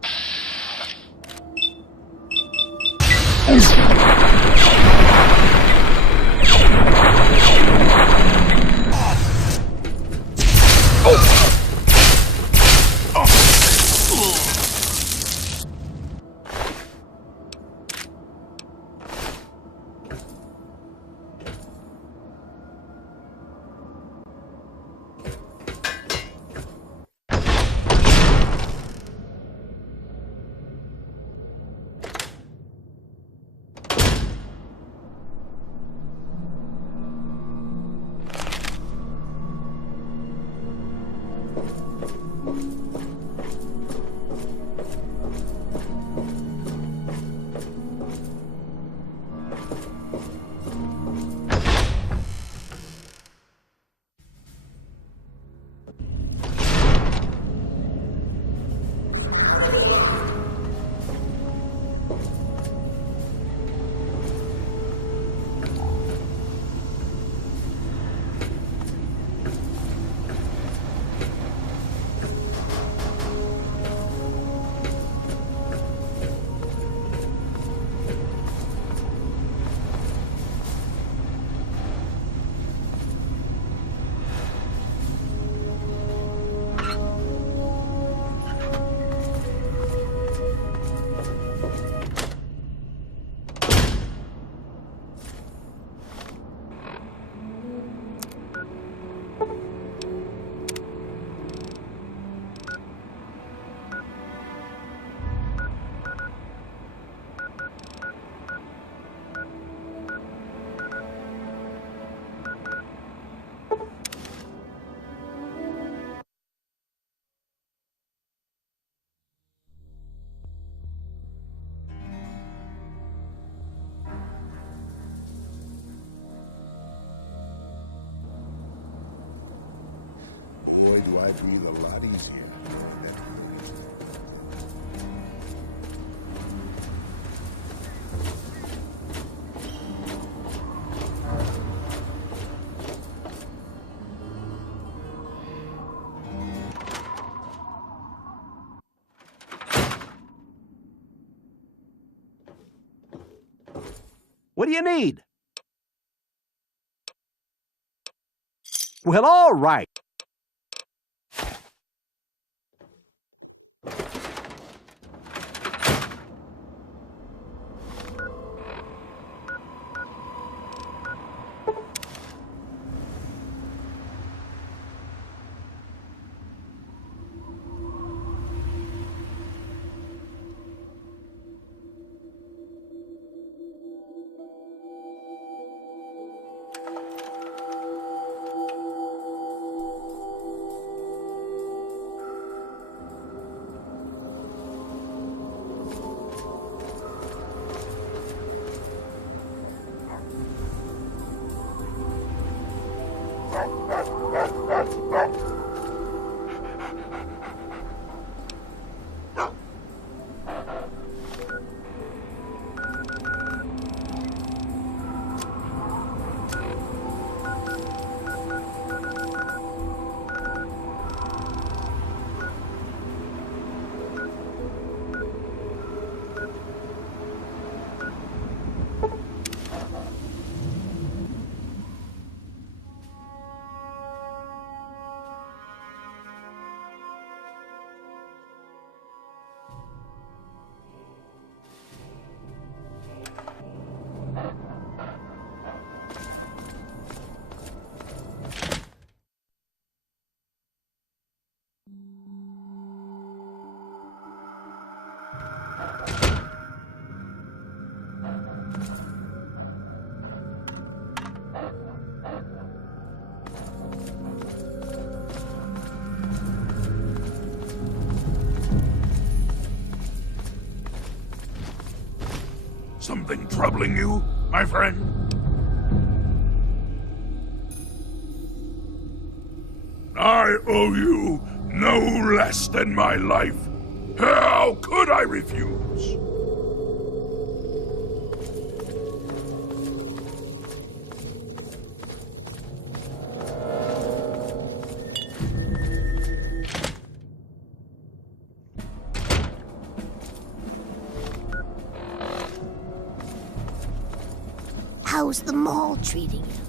Boy, do I breathe a lot easier. What do you need? Well, all right. Something troubling you, my friend? I owe you no less than my life. How could I refuse? How's the mall treating you?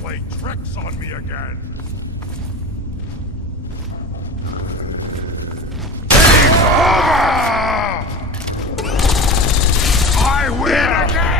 Play tricks on me again. Game's over! I win again!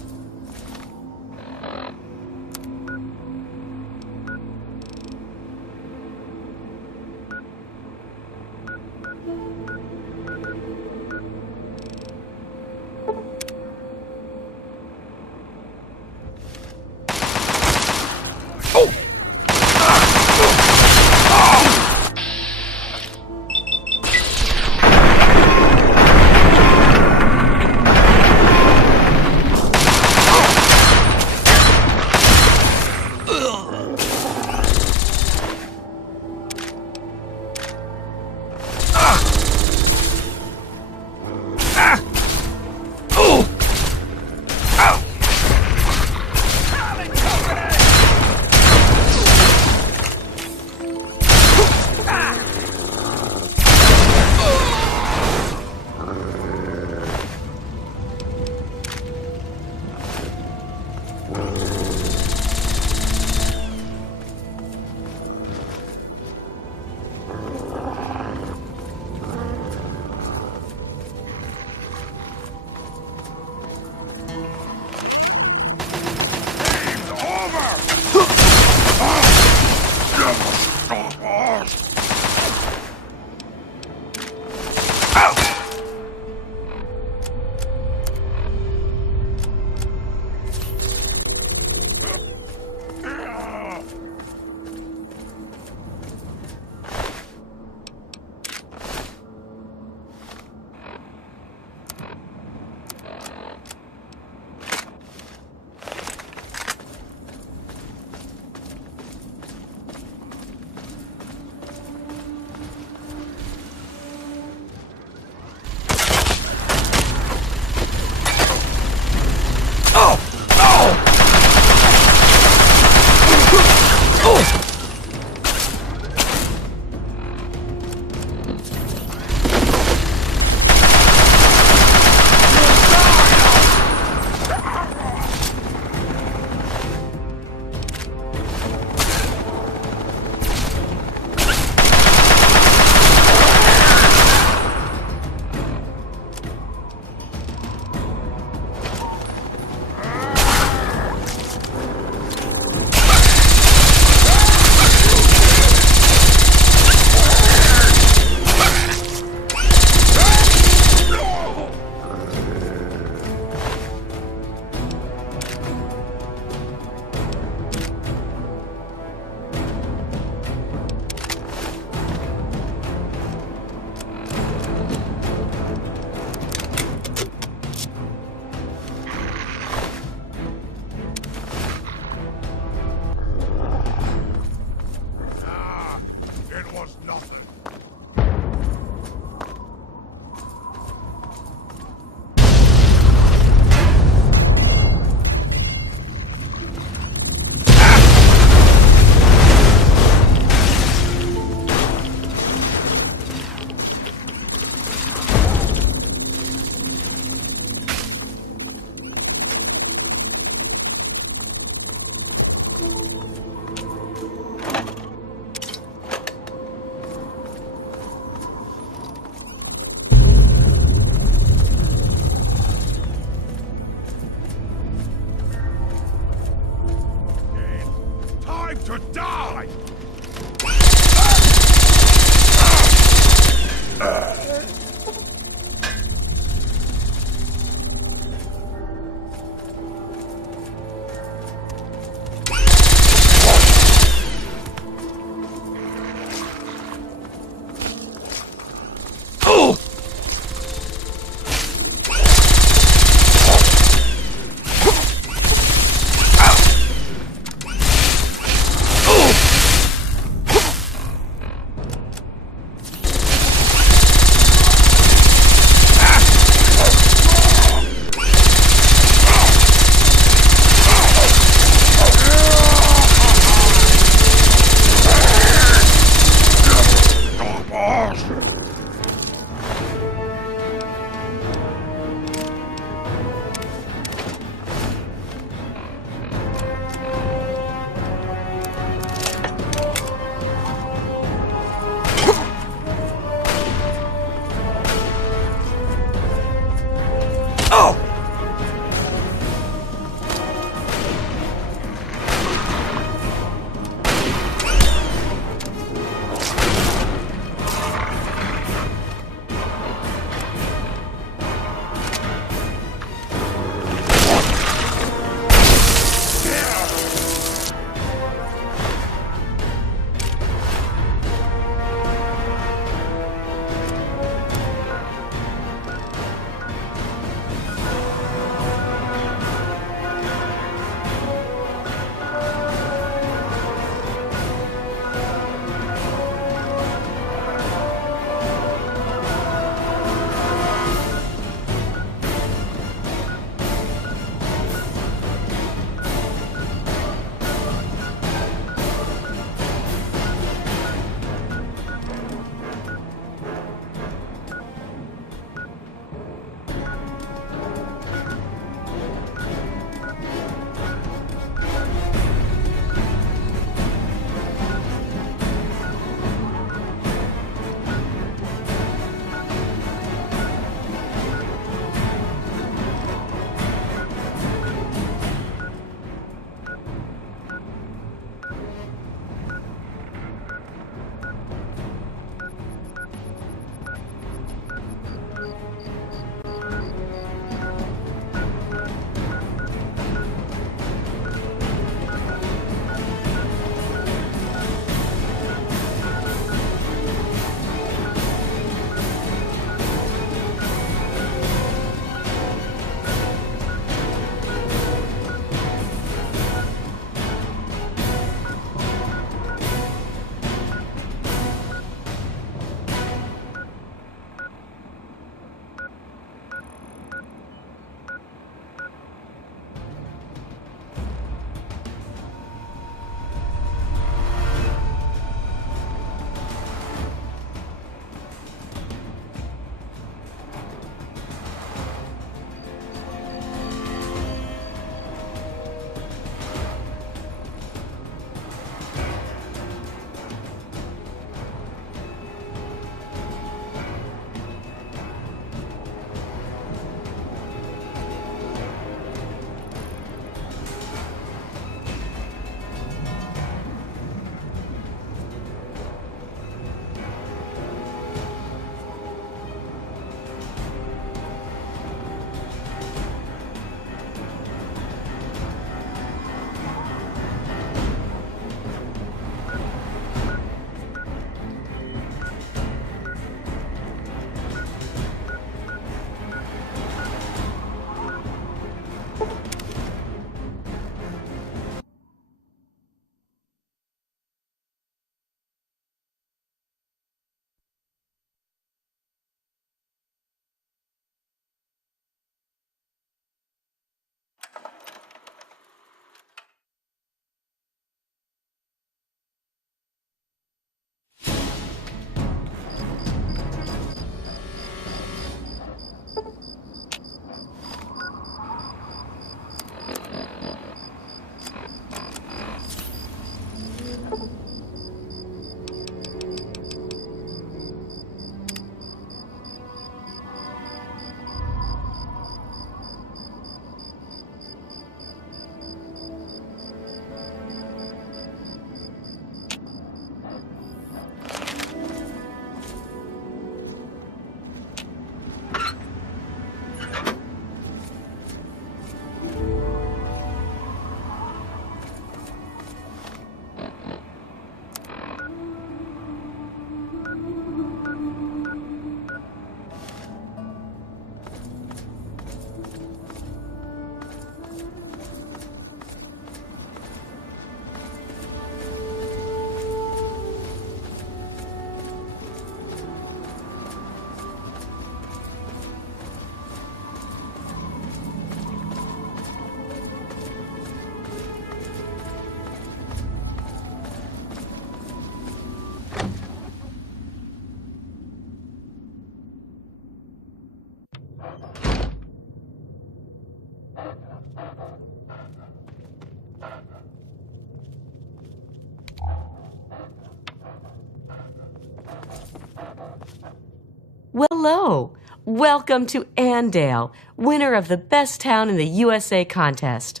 Well, hello. Welcome to Andale, winner of the Best Town in the USA contest.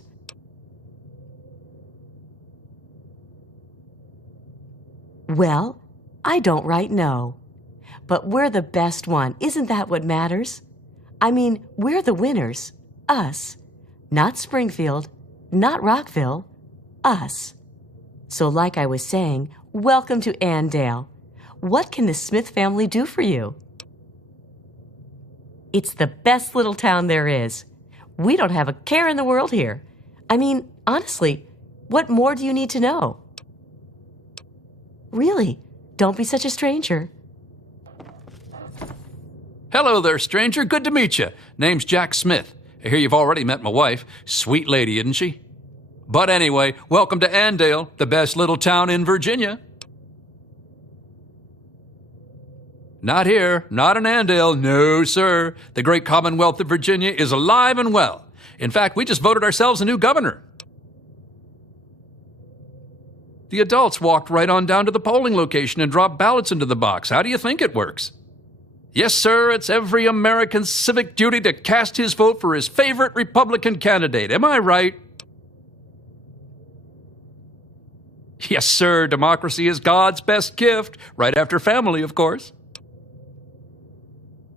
Well, I don't right know. But we're the best one, isn't that what matters? I mean, we're the winners. Us. Not Springfield, not Rockville. Us. So like I was saying, welcome to Andale. What can the Smith family do for you? It's the best little town there is. We don't have a care in the world here. I mean, honestly, what more do you need to know? Really, don't be such a stranger. Hello there, stranger. Good to meet you. Name's Jack Smith. I hear you've already met my wife. Sweet lady, isn't she? But anyway, welcome to Andale, the best little town in Virginia. Not here, not in Andale, no sir. The great Commonwealth of Virginia is alive and well. In fact, we just voted ourselves a new governor. The adults walked right on down to the polling location and dropped ballots into the box. How do you think it works? Yes, sir, it's every American's civic duty to cast his vote for his favorite Republican candidate. Am I right? Yes, sir, democracy is God's best gift, right after family, of course.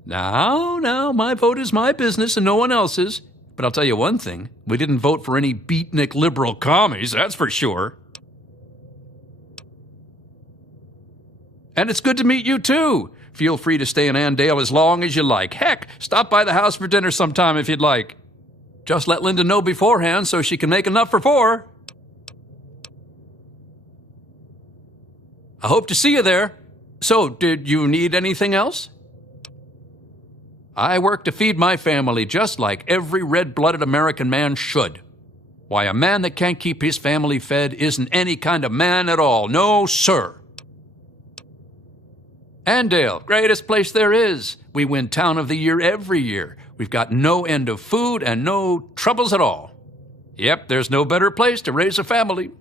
Now, my vote is my business and no one else's. But I'll tell you one thing, we didn't vote for any beatnik liberal commies, that's for sure. And it's good to meet you, too. Feel free to stay in Andale as long as you like. Heck, stop by the house for dinner sometime if you'd like. Just let Linda know beforehand so she can make enough for 4. I hope to see you there. So, did you need anything else? I work to feed my family just like every red-blooded American man should. Why, a man that can't keep his family fed isn't any kind of man at all. No, sir. Andale, greatest place there is. We win Town of the Year every year. We've got no end of food and no troubles at all. Yep, there's no better place to raise a family.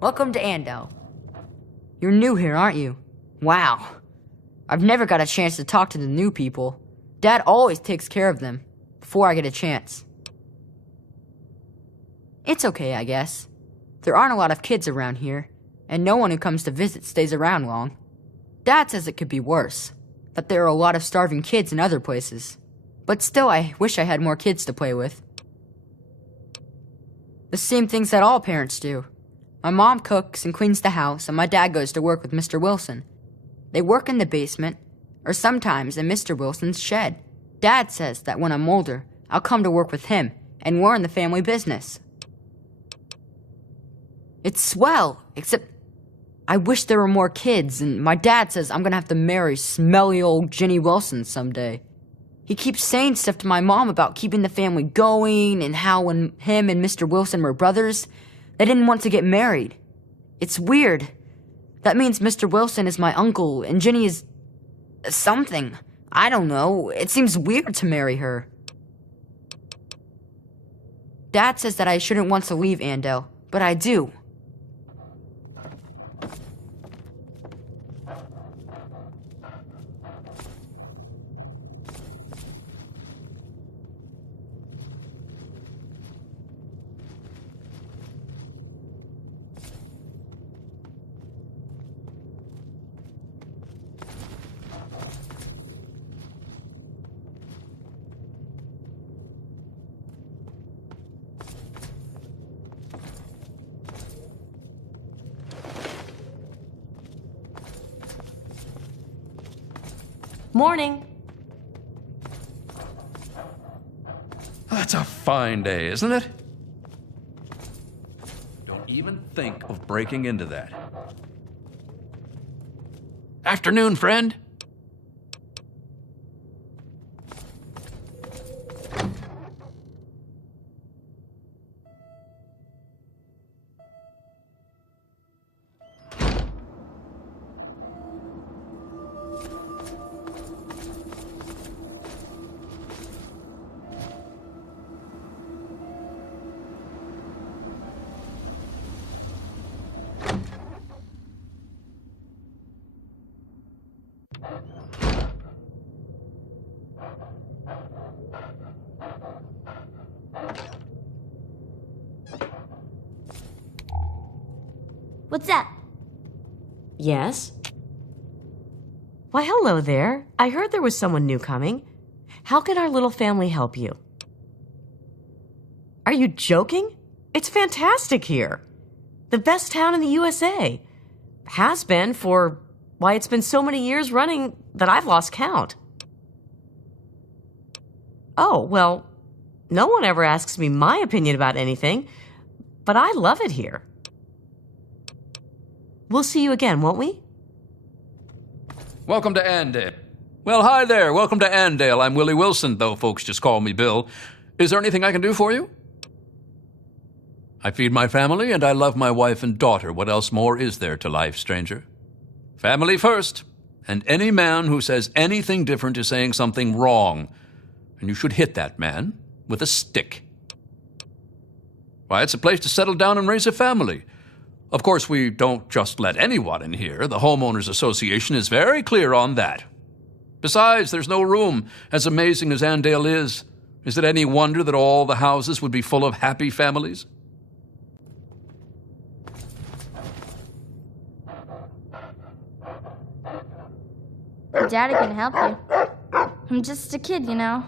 Welcome to Andale. You're new here, aren't you? Wow. I've never got a chance to talk to the new people. Dad always takes care of them, before I get a chance. It's okay, I guess. There aren't a lot of kids around here, and no one who comes to visit stays around long. Dad says it could be worse, that there are a lot of starving kids in other places. But still, I wish I had more kids to play with. The same things that all parents do. My mom cooks and cleans the house, and my dad goes to work with Mr. Wilson. They work in the basement, or sometimes in Mr. Wilson's shed. Dad says that when I'm older, I'll come to work with him and learn the family business. It's swell, except I wish there were more kids, and my dad says I'm gonna have to marry smelly old Ginny Wilson someday. He keeps saying stuff to my mom about keeping the family going, and how when him and Mr. Wilson were brothers, they didn't want to get married. It's weird. That means Mr. Wilson is my uncle, and Ginny is something. I don't know. It seems weird to marry her. Dad says that I shouldn't want to leave Andale, but I do. Morning. That's a fine day, isn't it? Don't even think of breaking into that. Afternoon, friend. What's up? Yes? Why, hello there. I heard there was someone new coming. How can our little family help you? Are you joking? It's fantastic here. The best town in the USA. Has been for, why, it's been so many years running that I've lost count. Oh, well, no one ever asks me my opinion about anything, but I love it here. We'll see you again, won't we? Welcome to Andale. Well, hi there. Welcome to Andale. I'm Willie Wilson, though folks just call me Bill. Is there anything I can do for you? I feed my family, and I love my wife and daughter. What else more is there to life, stranger? Family first. And any man who says anything different is saying something wrong. And you should hit that man with a stick. Why, it's a place to settle down and raise a family. Of course, we don't just let anyone in here. The Homeowners Association is very clear on that. Besides, there's no room. As amazing as Andale is it any wonder that all the houses would be full of happy families? Daddy can help you. I'm just a kid, you know.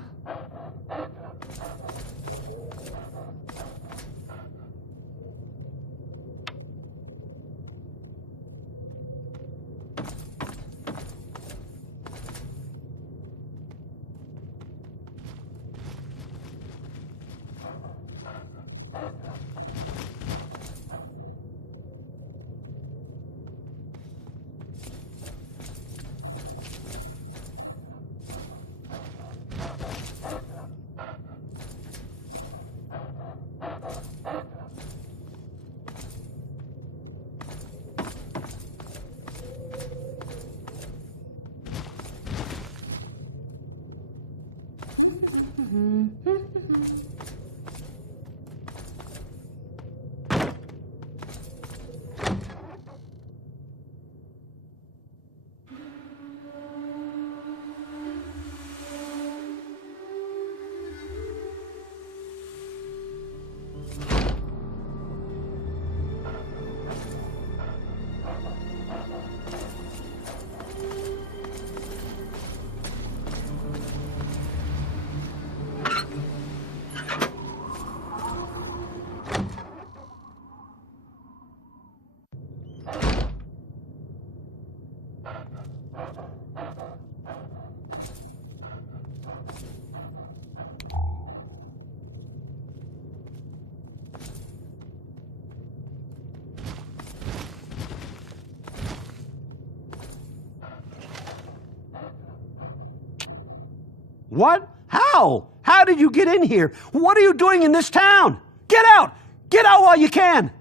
What? How? How did you get in here? What are you doing in this town? Get out! Get out while you can!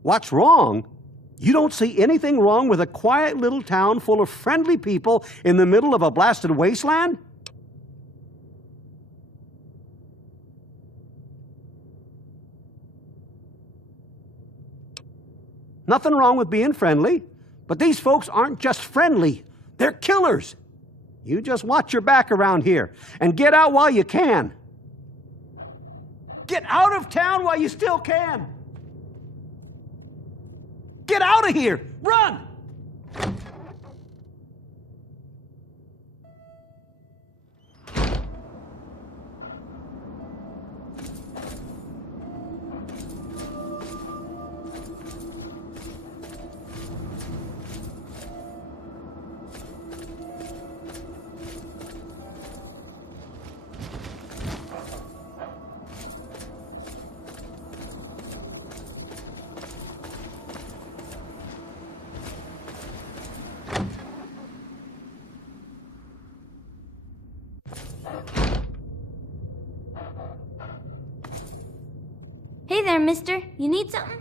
What's wrong? You don't see anything wrong with a quiet little town full of friendly people in the middle of a blasted wasteland? Nothing wrong with being friendly, but these folks aren't just friendly, they're killers. You just watch your back around here and get out while you can. Get out of town while you still can. Get out of here! Run! Hey there, mister. You need something?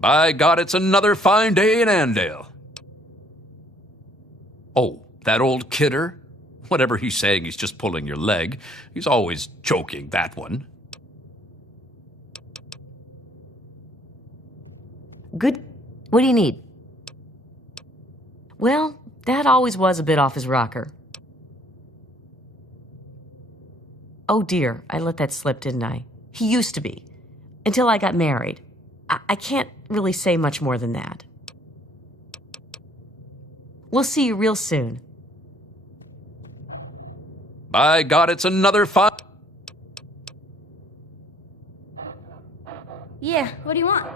By God, it's another fine day in Andale. Oh, that old kidder? Whatever he's saying, he's just pulling your leg. He's always joking, that one. Good. What do you need? Well, Dad always was a bit off his rocker. Oh dear, I let that slip, didn't I? He used to be. Until I got married. I can't really say much more than that. We'll see you real soon. By God, it's another fun. Yeah, what do you want?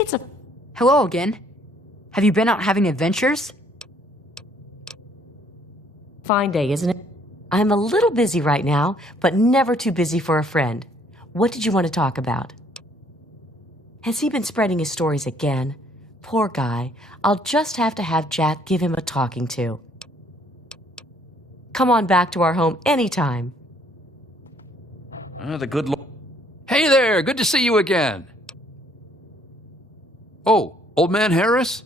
It's a... Hello again. Have you been out having adventures? Fine day, isn't it? I'm a little busy right now, but never too busy for a friend. What did you want to talk about? Has he been spreading his stories again? Poor guy. I'll just have to have Jack give him a talking to. Come on back to our home anytime. The good Lord. Hey there, good to see you again. Oh, old man Harris?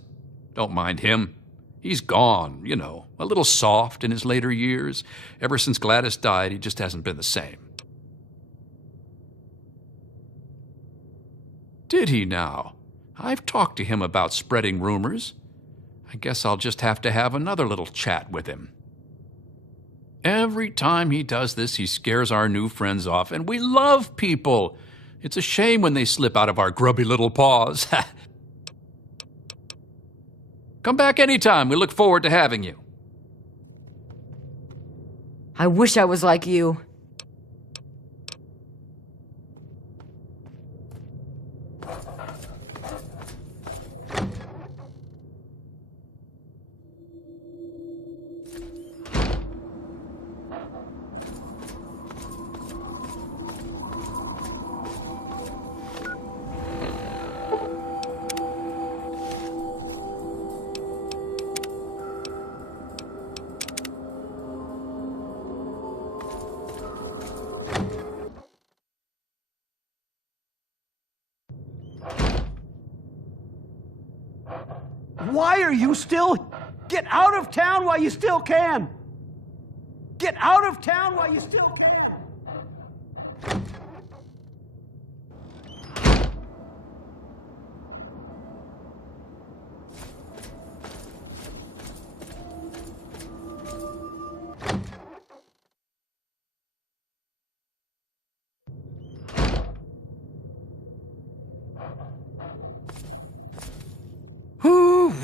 Don't mind him. He's gone, you know, a little soft in his later years. Ever since Gladys died, he just hasn't been the same. Did he now? I've talked to him about spreading rumors. I guess I'll just have to have another little chat with him. Every time he does this, he scares our new friends off, and we love people. It's a shame when they slip out of our grubby little paws. Come back anytime. We look forward to having you. I wish I was like you. Why are you still... Get out of town while you still can! Get out of town while you still can!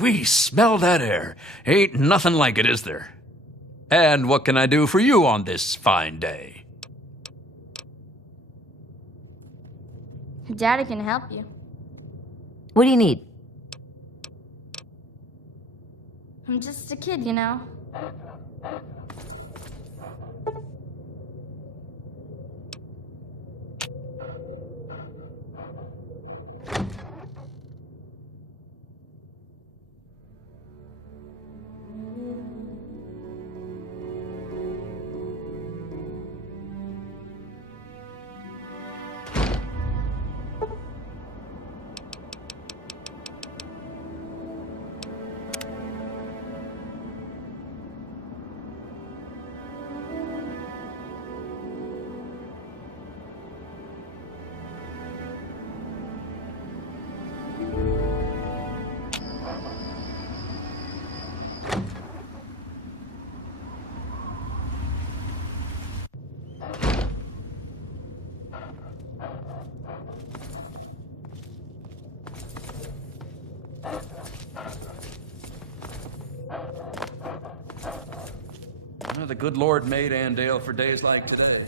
We smell that air. Ain't nothing like it, is there? And what can I do for you on this fine day? Daddy can help you. What do you need? I'm just a kid, you know. The good Lord made Andale for days like today.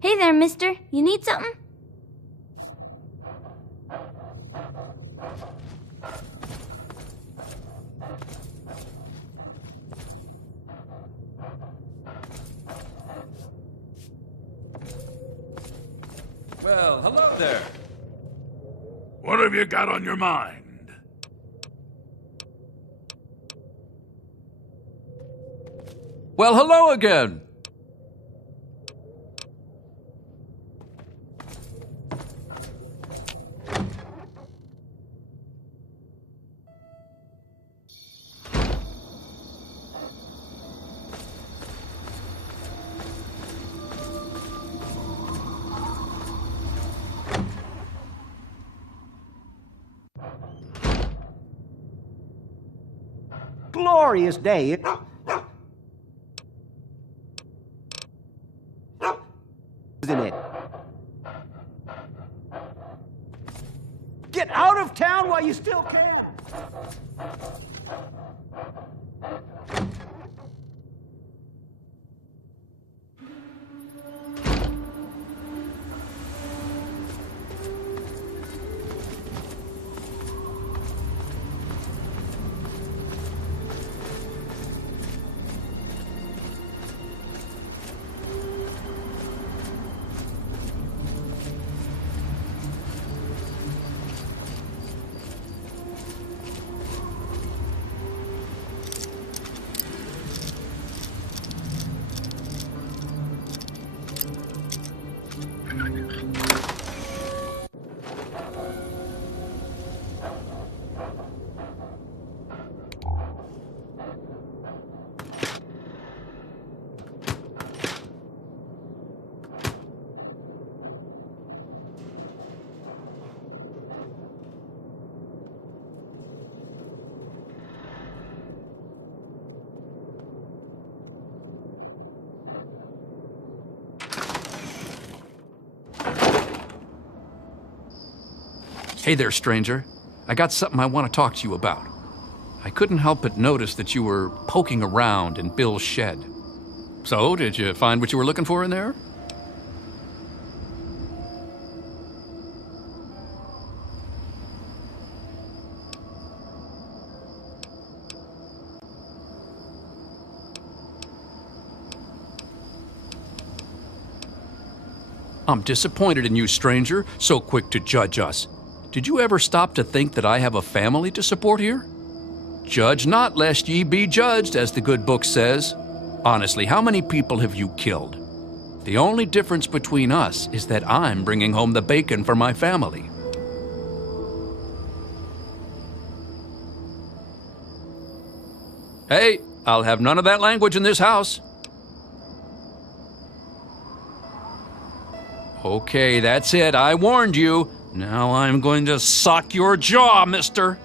Hey there, mister. You need something? Well, hello there. What have you got on your mind? Well, hello again. Glorious day. Isn't it? Get out of town while you still can. Hey there, stranger. I got something I want to talk to you about. I couldn't help but notice that you were poking around in Bill's shed. So, did you find what you were looking for in there? I'm disappointed in you, stranger, so quick to judge us. Did you ever stop to think that I have a family to support here? Judge not, lest ye be judged, as the good book says. Honestly, how many people have you killed? The only difference between us is that I'm bringing home the bacon for my family. Hey, I'll have none of that language in this house. Okay, that's it. I warned you. Now I'm going to sock your jaw, mister.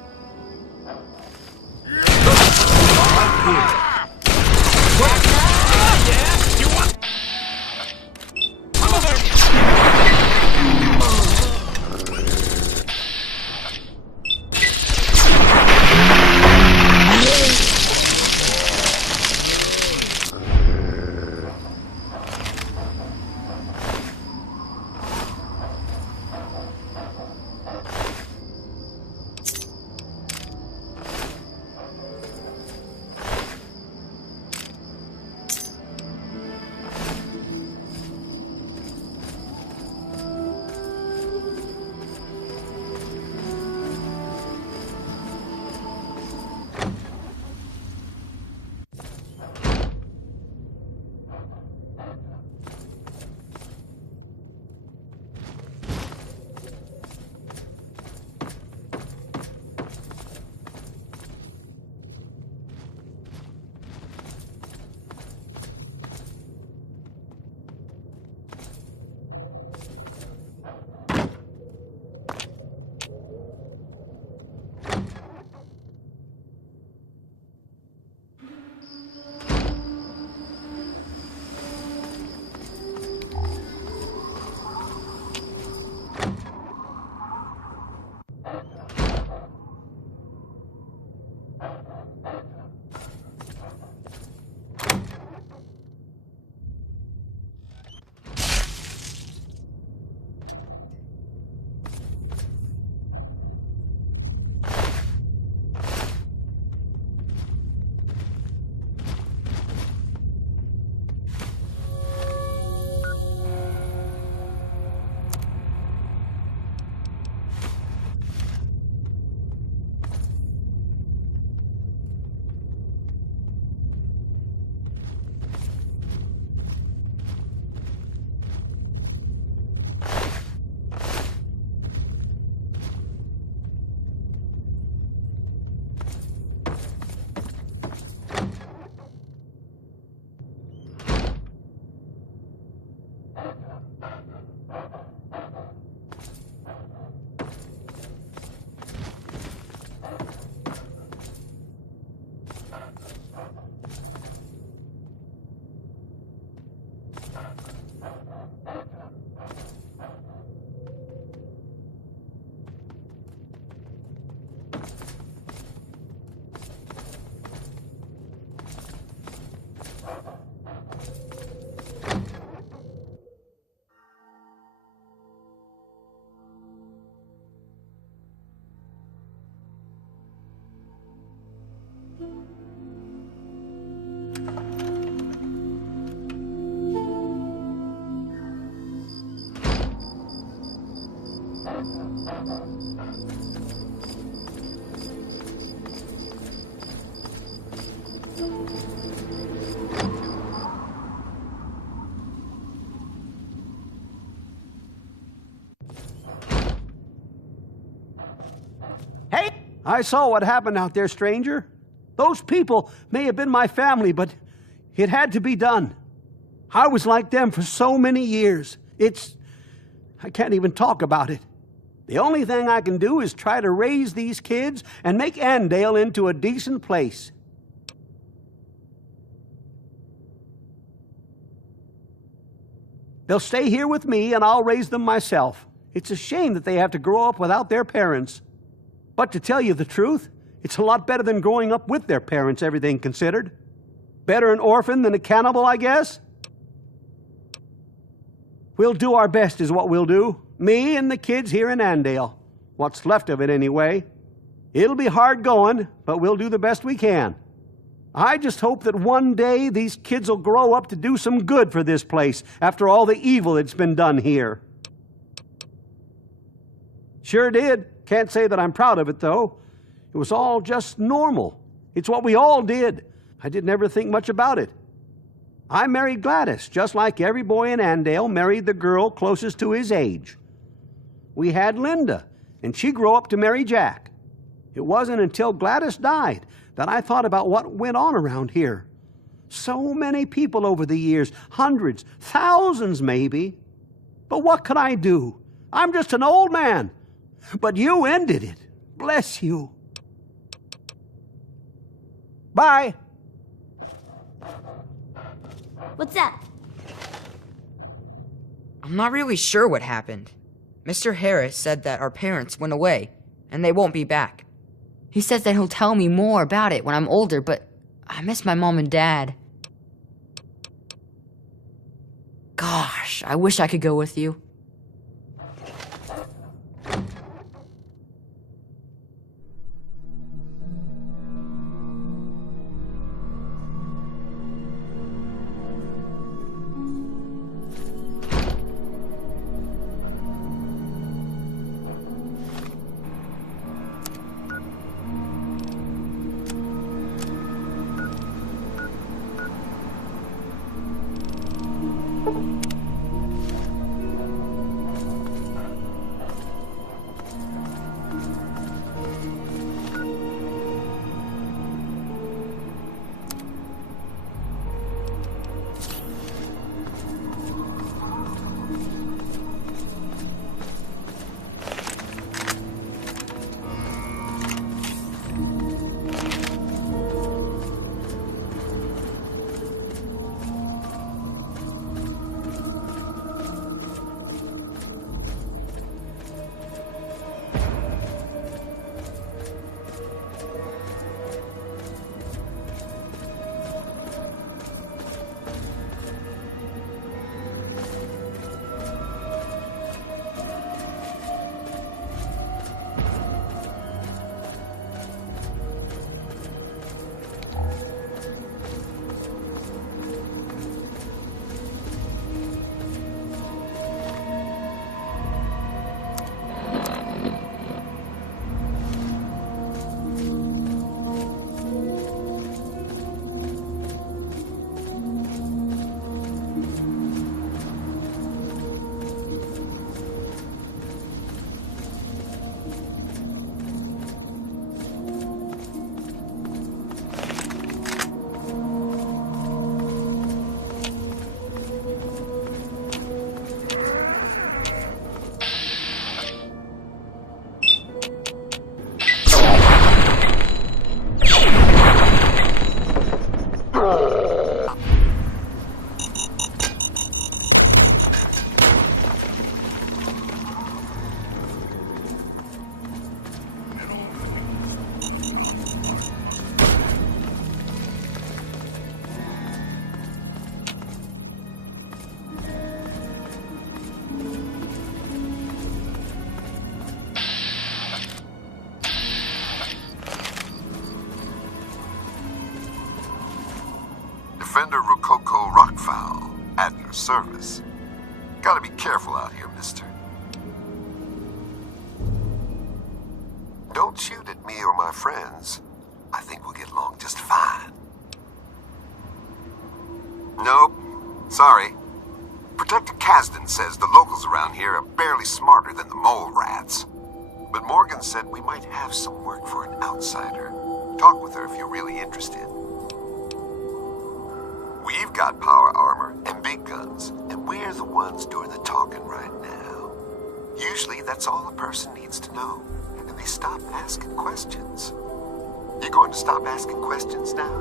I saw what happened out there, stranger. Those people may have been my family, but it had to be done. I was like them for so many years. I can't even talk about it. The only thing I can do is try to raise these kids and make Andale into a decent place. They'll stay here with me and I'll raise them myself. It's a shame that they have to grow up without their parents. But to tell you the truth, it's a lot better than growing up with their parents, everything considered. Better an orphan than a cannibal, I guess. We'll do our best is what we'll do. Me and the kids here in Andale. What's left of it anyway. It'll be hard going, but we'll do the best we can. I just hope that one day these kids will grow up to do some good for this place after all the evil that's been done here. Sure did. Can't say that I'm proud of it, though. It was all just normal. It's what we all did. I didn't ever think much about it. I married Gladys, just like every boy in Andale married the girl closest to his age. We had Linda, and she grew up to marry Jack. It wasn't until Gladys died that I thought about what went on around here. So many people over the years, hundreds, thousands maybe. But what could I do? I'm just an old man. But you ended it. Bless you. Bye. What's up? I'm not really sure what happened. Mr. Harris said that our parents went away, and they won't be back. He says that he'll tell me more about it when I'm older, but I miss my mom and dad. Gosh, I wish I could go with you. Defender Rococo Rockfowl, at your service. Gotta be careful out here, mister. Don't shoot at me or my friends. I think we'll get along just fine. Nope. Sorry. Protector Kasdan says the locals around here are barely smarter than the mole rats. But Morgan said we might have some work for an outsider. Talk with her if you're really interested. We've got power armor and big guns, and we're the ones doing the talking right now. Usually that's all a person needs to know, and they stop asking questions. You going to stop asking questions now?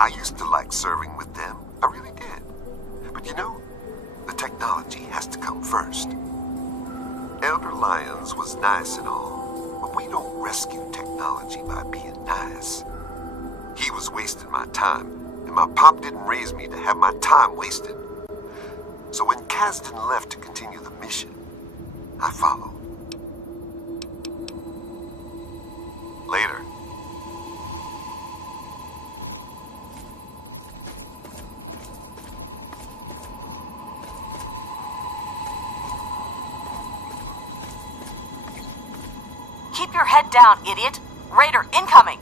I used to like serving with them. I really did. But you know, the technology has to come first. Elder Lyons was nice and all, but we don't rescue technology by being nice. He was wasting my time, and my pop didn't raise me to have my time wasted. So when Kasdan left to continue the mission, I followed. Later. Keep your head down, idiot! Raider incoming!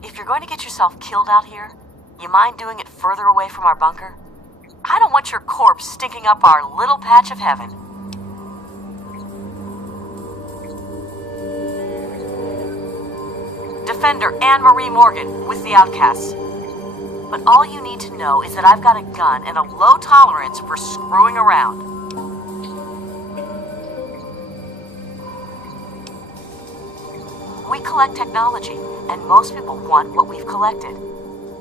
If you're going to get yourself killed out here, you mind doing it further away from our bunker? I don't want your corpse stinking up our little patch of heaven. Defender Anne-Marie Morgan with the Outcasts. But all you need to know is that I've got a gun and a low tolerance for screwing around. We collect technology, and most people want what we've collected.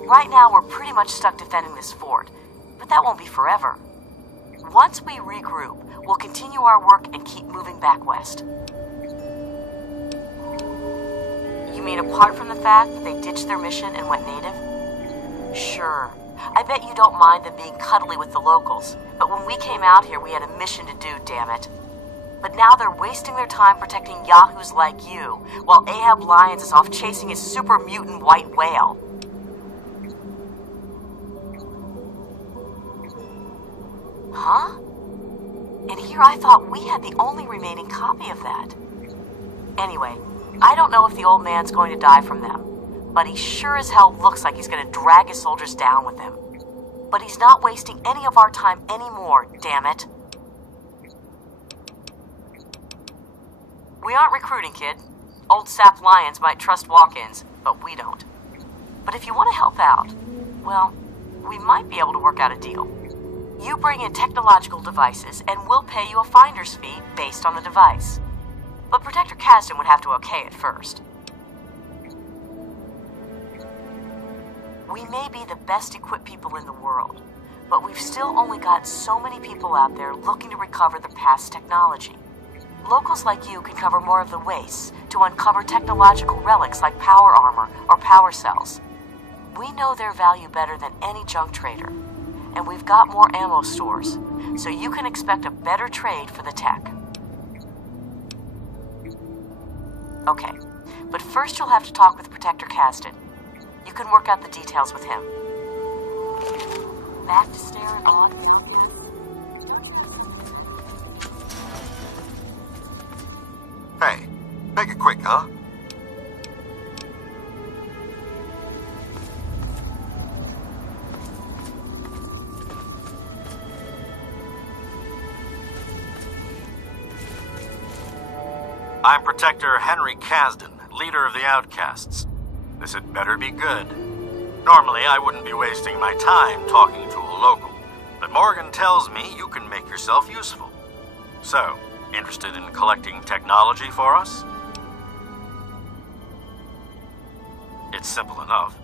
Right now, we're pretty much stuck defending this fort, but that won't be forever. Once we regroup, we'll continue our work and keep moving back west. You mean apart from the fact that they ditched their mission and went native? Sure. I bet you don't mind them being cuddly with the locals, but when we came out here, we had a mission to do, damn it. But now they're wasting their time protecting yahoos like you, while Ahab Lyons is off chasing his super mutant white whale. Huh? And here I thought we had the only remaining copy of that. Anyway, I don't know if the old man's going to die from them, but he sure as hell looks like he's going to drag his soldiers down with him. But he's not wasting any of our time anymore, damn it. We aren't recruiting, kid. Old Sap Lyons might trust walk-ins, but we don't. But if you want to help out, well, we might be able to work out a deal. You bring in technological devices, and we'll pay you a finder's fee based on the device. But Protector Kasdan would have to okay it first. We may be the best equipped people in the world, but we've still only got so many people out there looking to recover the past technology. Locals like you can cover more of the wastes to uncover technological relics like power armor or power cells. We know their value better than any junk trader, and we've got more ammo stores, so you can expect a better trade for the tech. Okay, but first you'll have to talk with Protector Kasdan. You can work out the details with him. Back to staring on. Hey, make it quick, huh? I'm Protector Henry Kasdan, leader of the Outcasts. This had better be good. Normally, I wouldn't be wasting my time talking to a local, but Morgan tells me you can make yourself useful. So, interested in collecting technology for us? It's simple enough.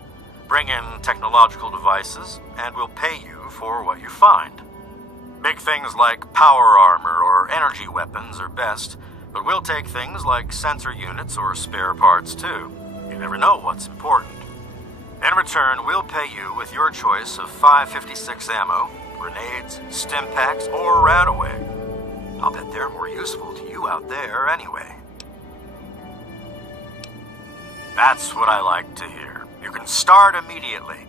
Bring in technological devices, and we'll pay you for what you find. Big things like power armor or energy weapons are best, but we'll take things like sensor units or spare parts too. You never know what's important. In return, we'll pay you with your choice of 5.56 ammo, grenades, stim packs, or Radaway. I'll bet they're more useful to you out there anyway. That's what I like to hear. You can start immediately.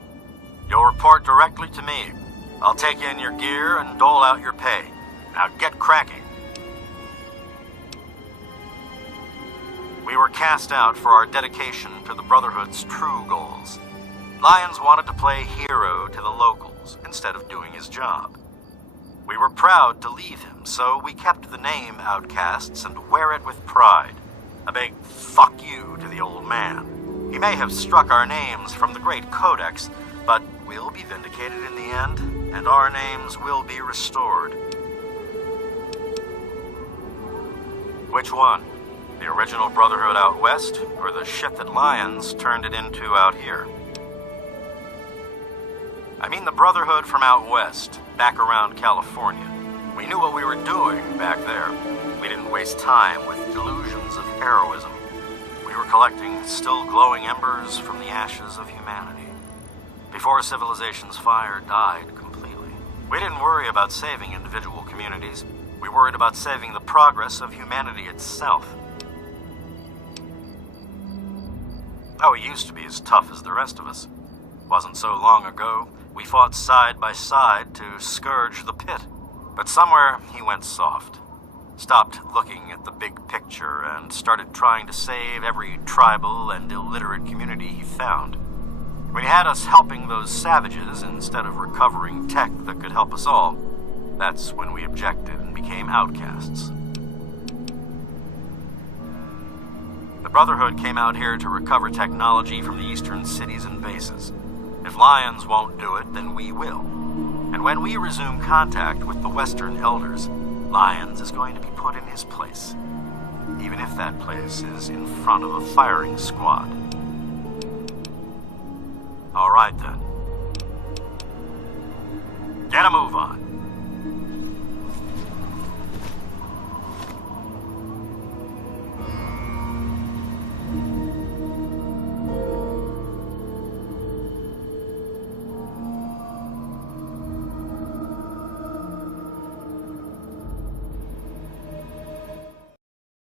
You'll report directly to me. I'll take in your gear and dole out your pay. Now get cracking. We were cast out for our dedication to the Brotherhood's true goals. Lyons wanted to play hero to the locals instead of doing his job. We were proud to leave him, so we kept the name Outcasts and wear it with pride. A big fuck you to the old man. He may have struck our names from the Great Codex, but we'll be vindicated in the end, and our names will be restored. Which one? The original Brotherhood out west, or the shit that Lyons turned it into out here? I mean the Brotherhood from out west, back around California. We knew what we were doing back there. We didn't waste time with delusions of heroism. We were collecting still glowing embers from the ashes of humanity. Before civilization's fire died completely. We didn't worry about saving individual communities. We worried about saving the progress of humanity itself. Oh, he used to be as tough as the rest of us. Wasn't so long ago, we fought side by side to scourge the Pitt. But somewhere he went soft. Stopped looking at the big picture and started trying to save every tribal and illiterate community he found. When he had us helping those savages instead of recovering tech that could help us all, that's when we objected and became outcasts. The Brotherhood came out here to recover technology from the eastern cities and bases. If Lyons won't do it, then we will. And when we resume contact with the Western Elders, Lyons is going to be put in his place. Even if that place is in front of a firing squad. All right, then. Get a move on.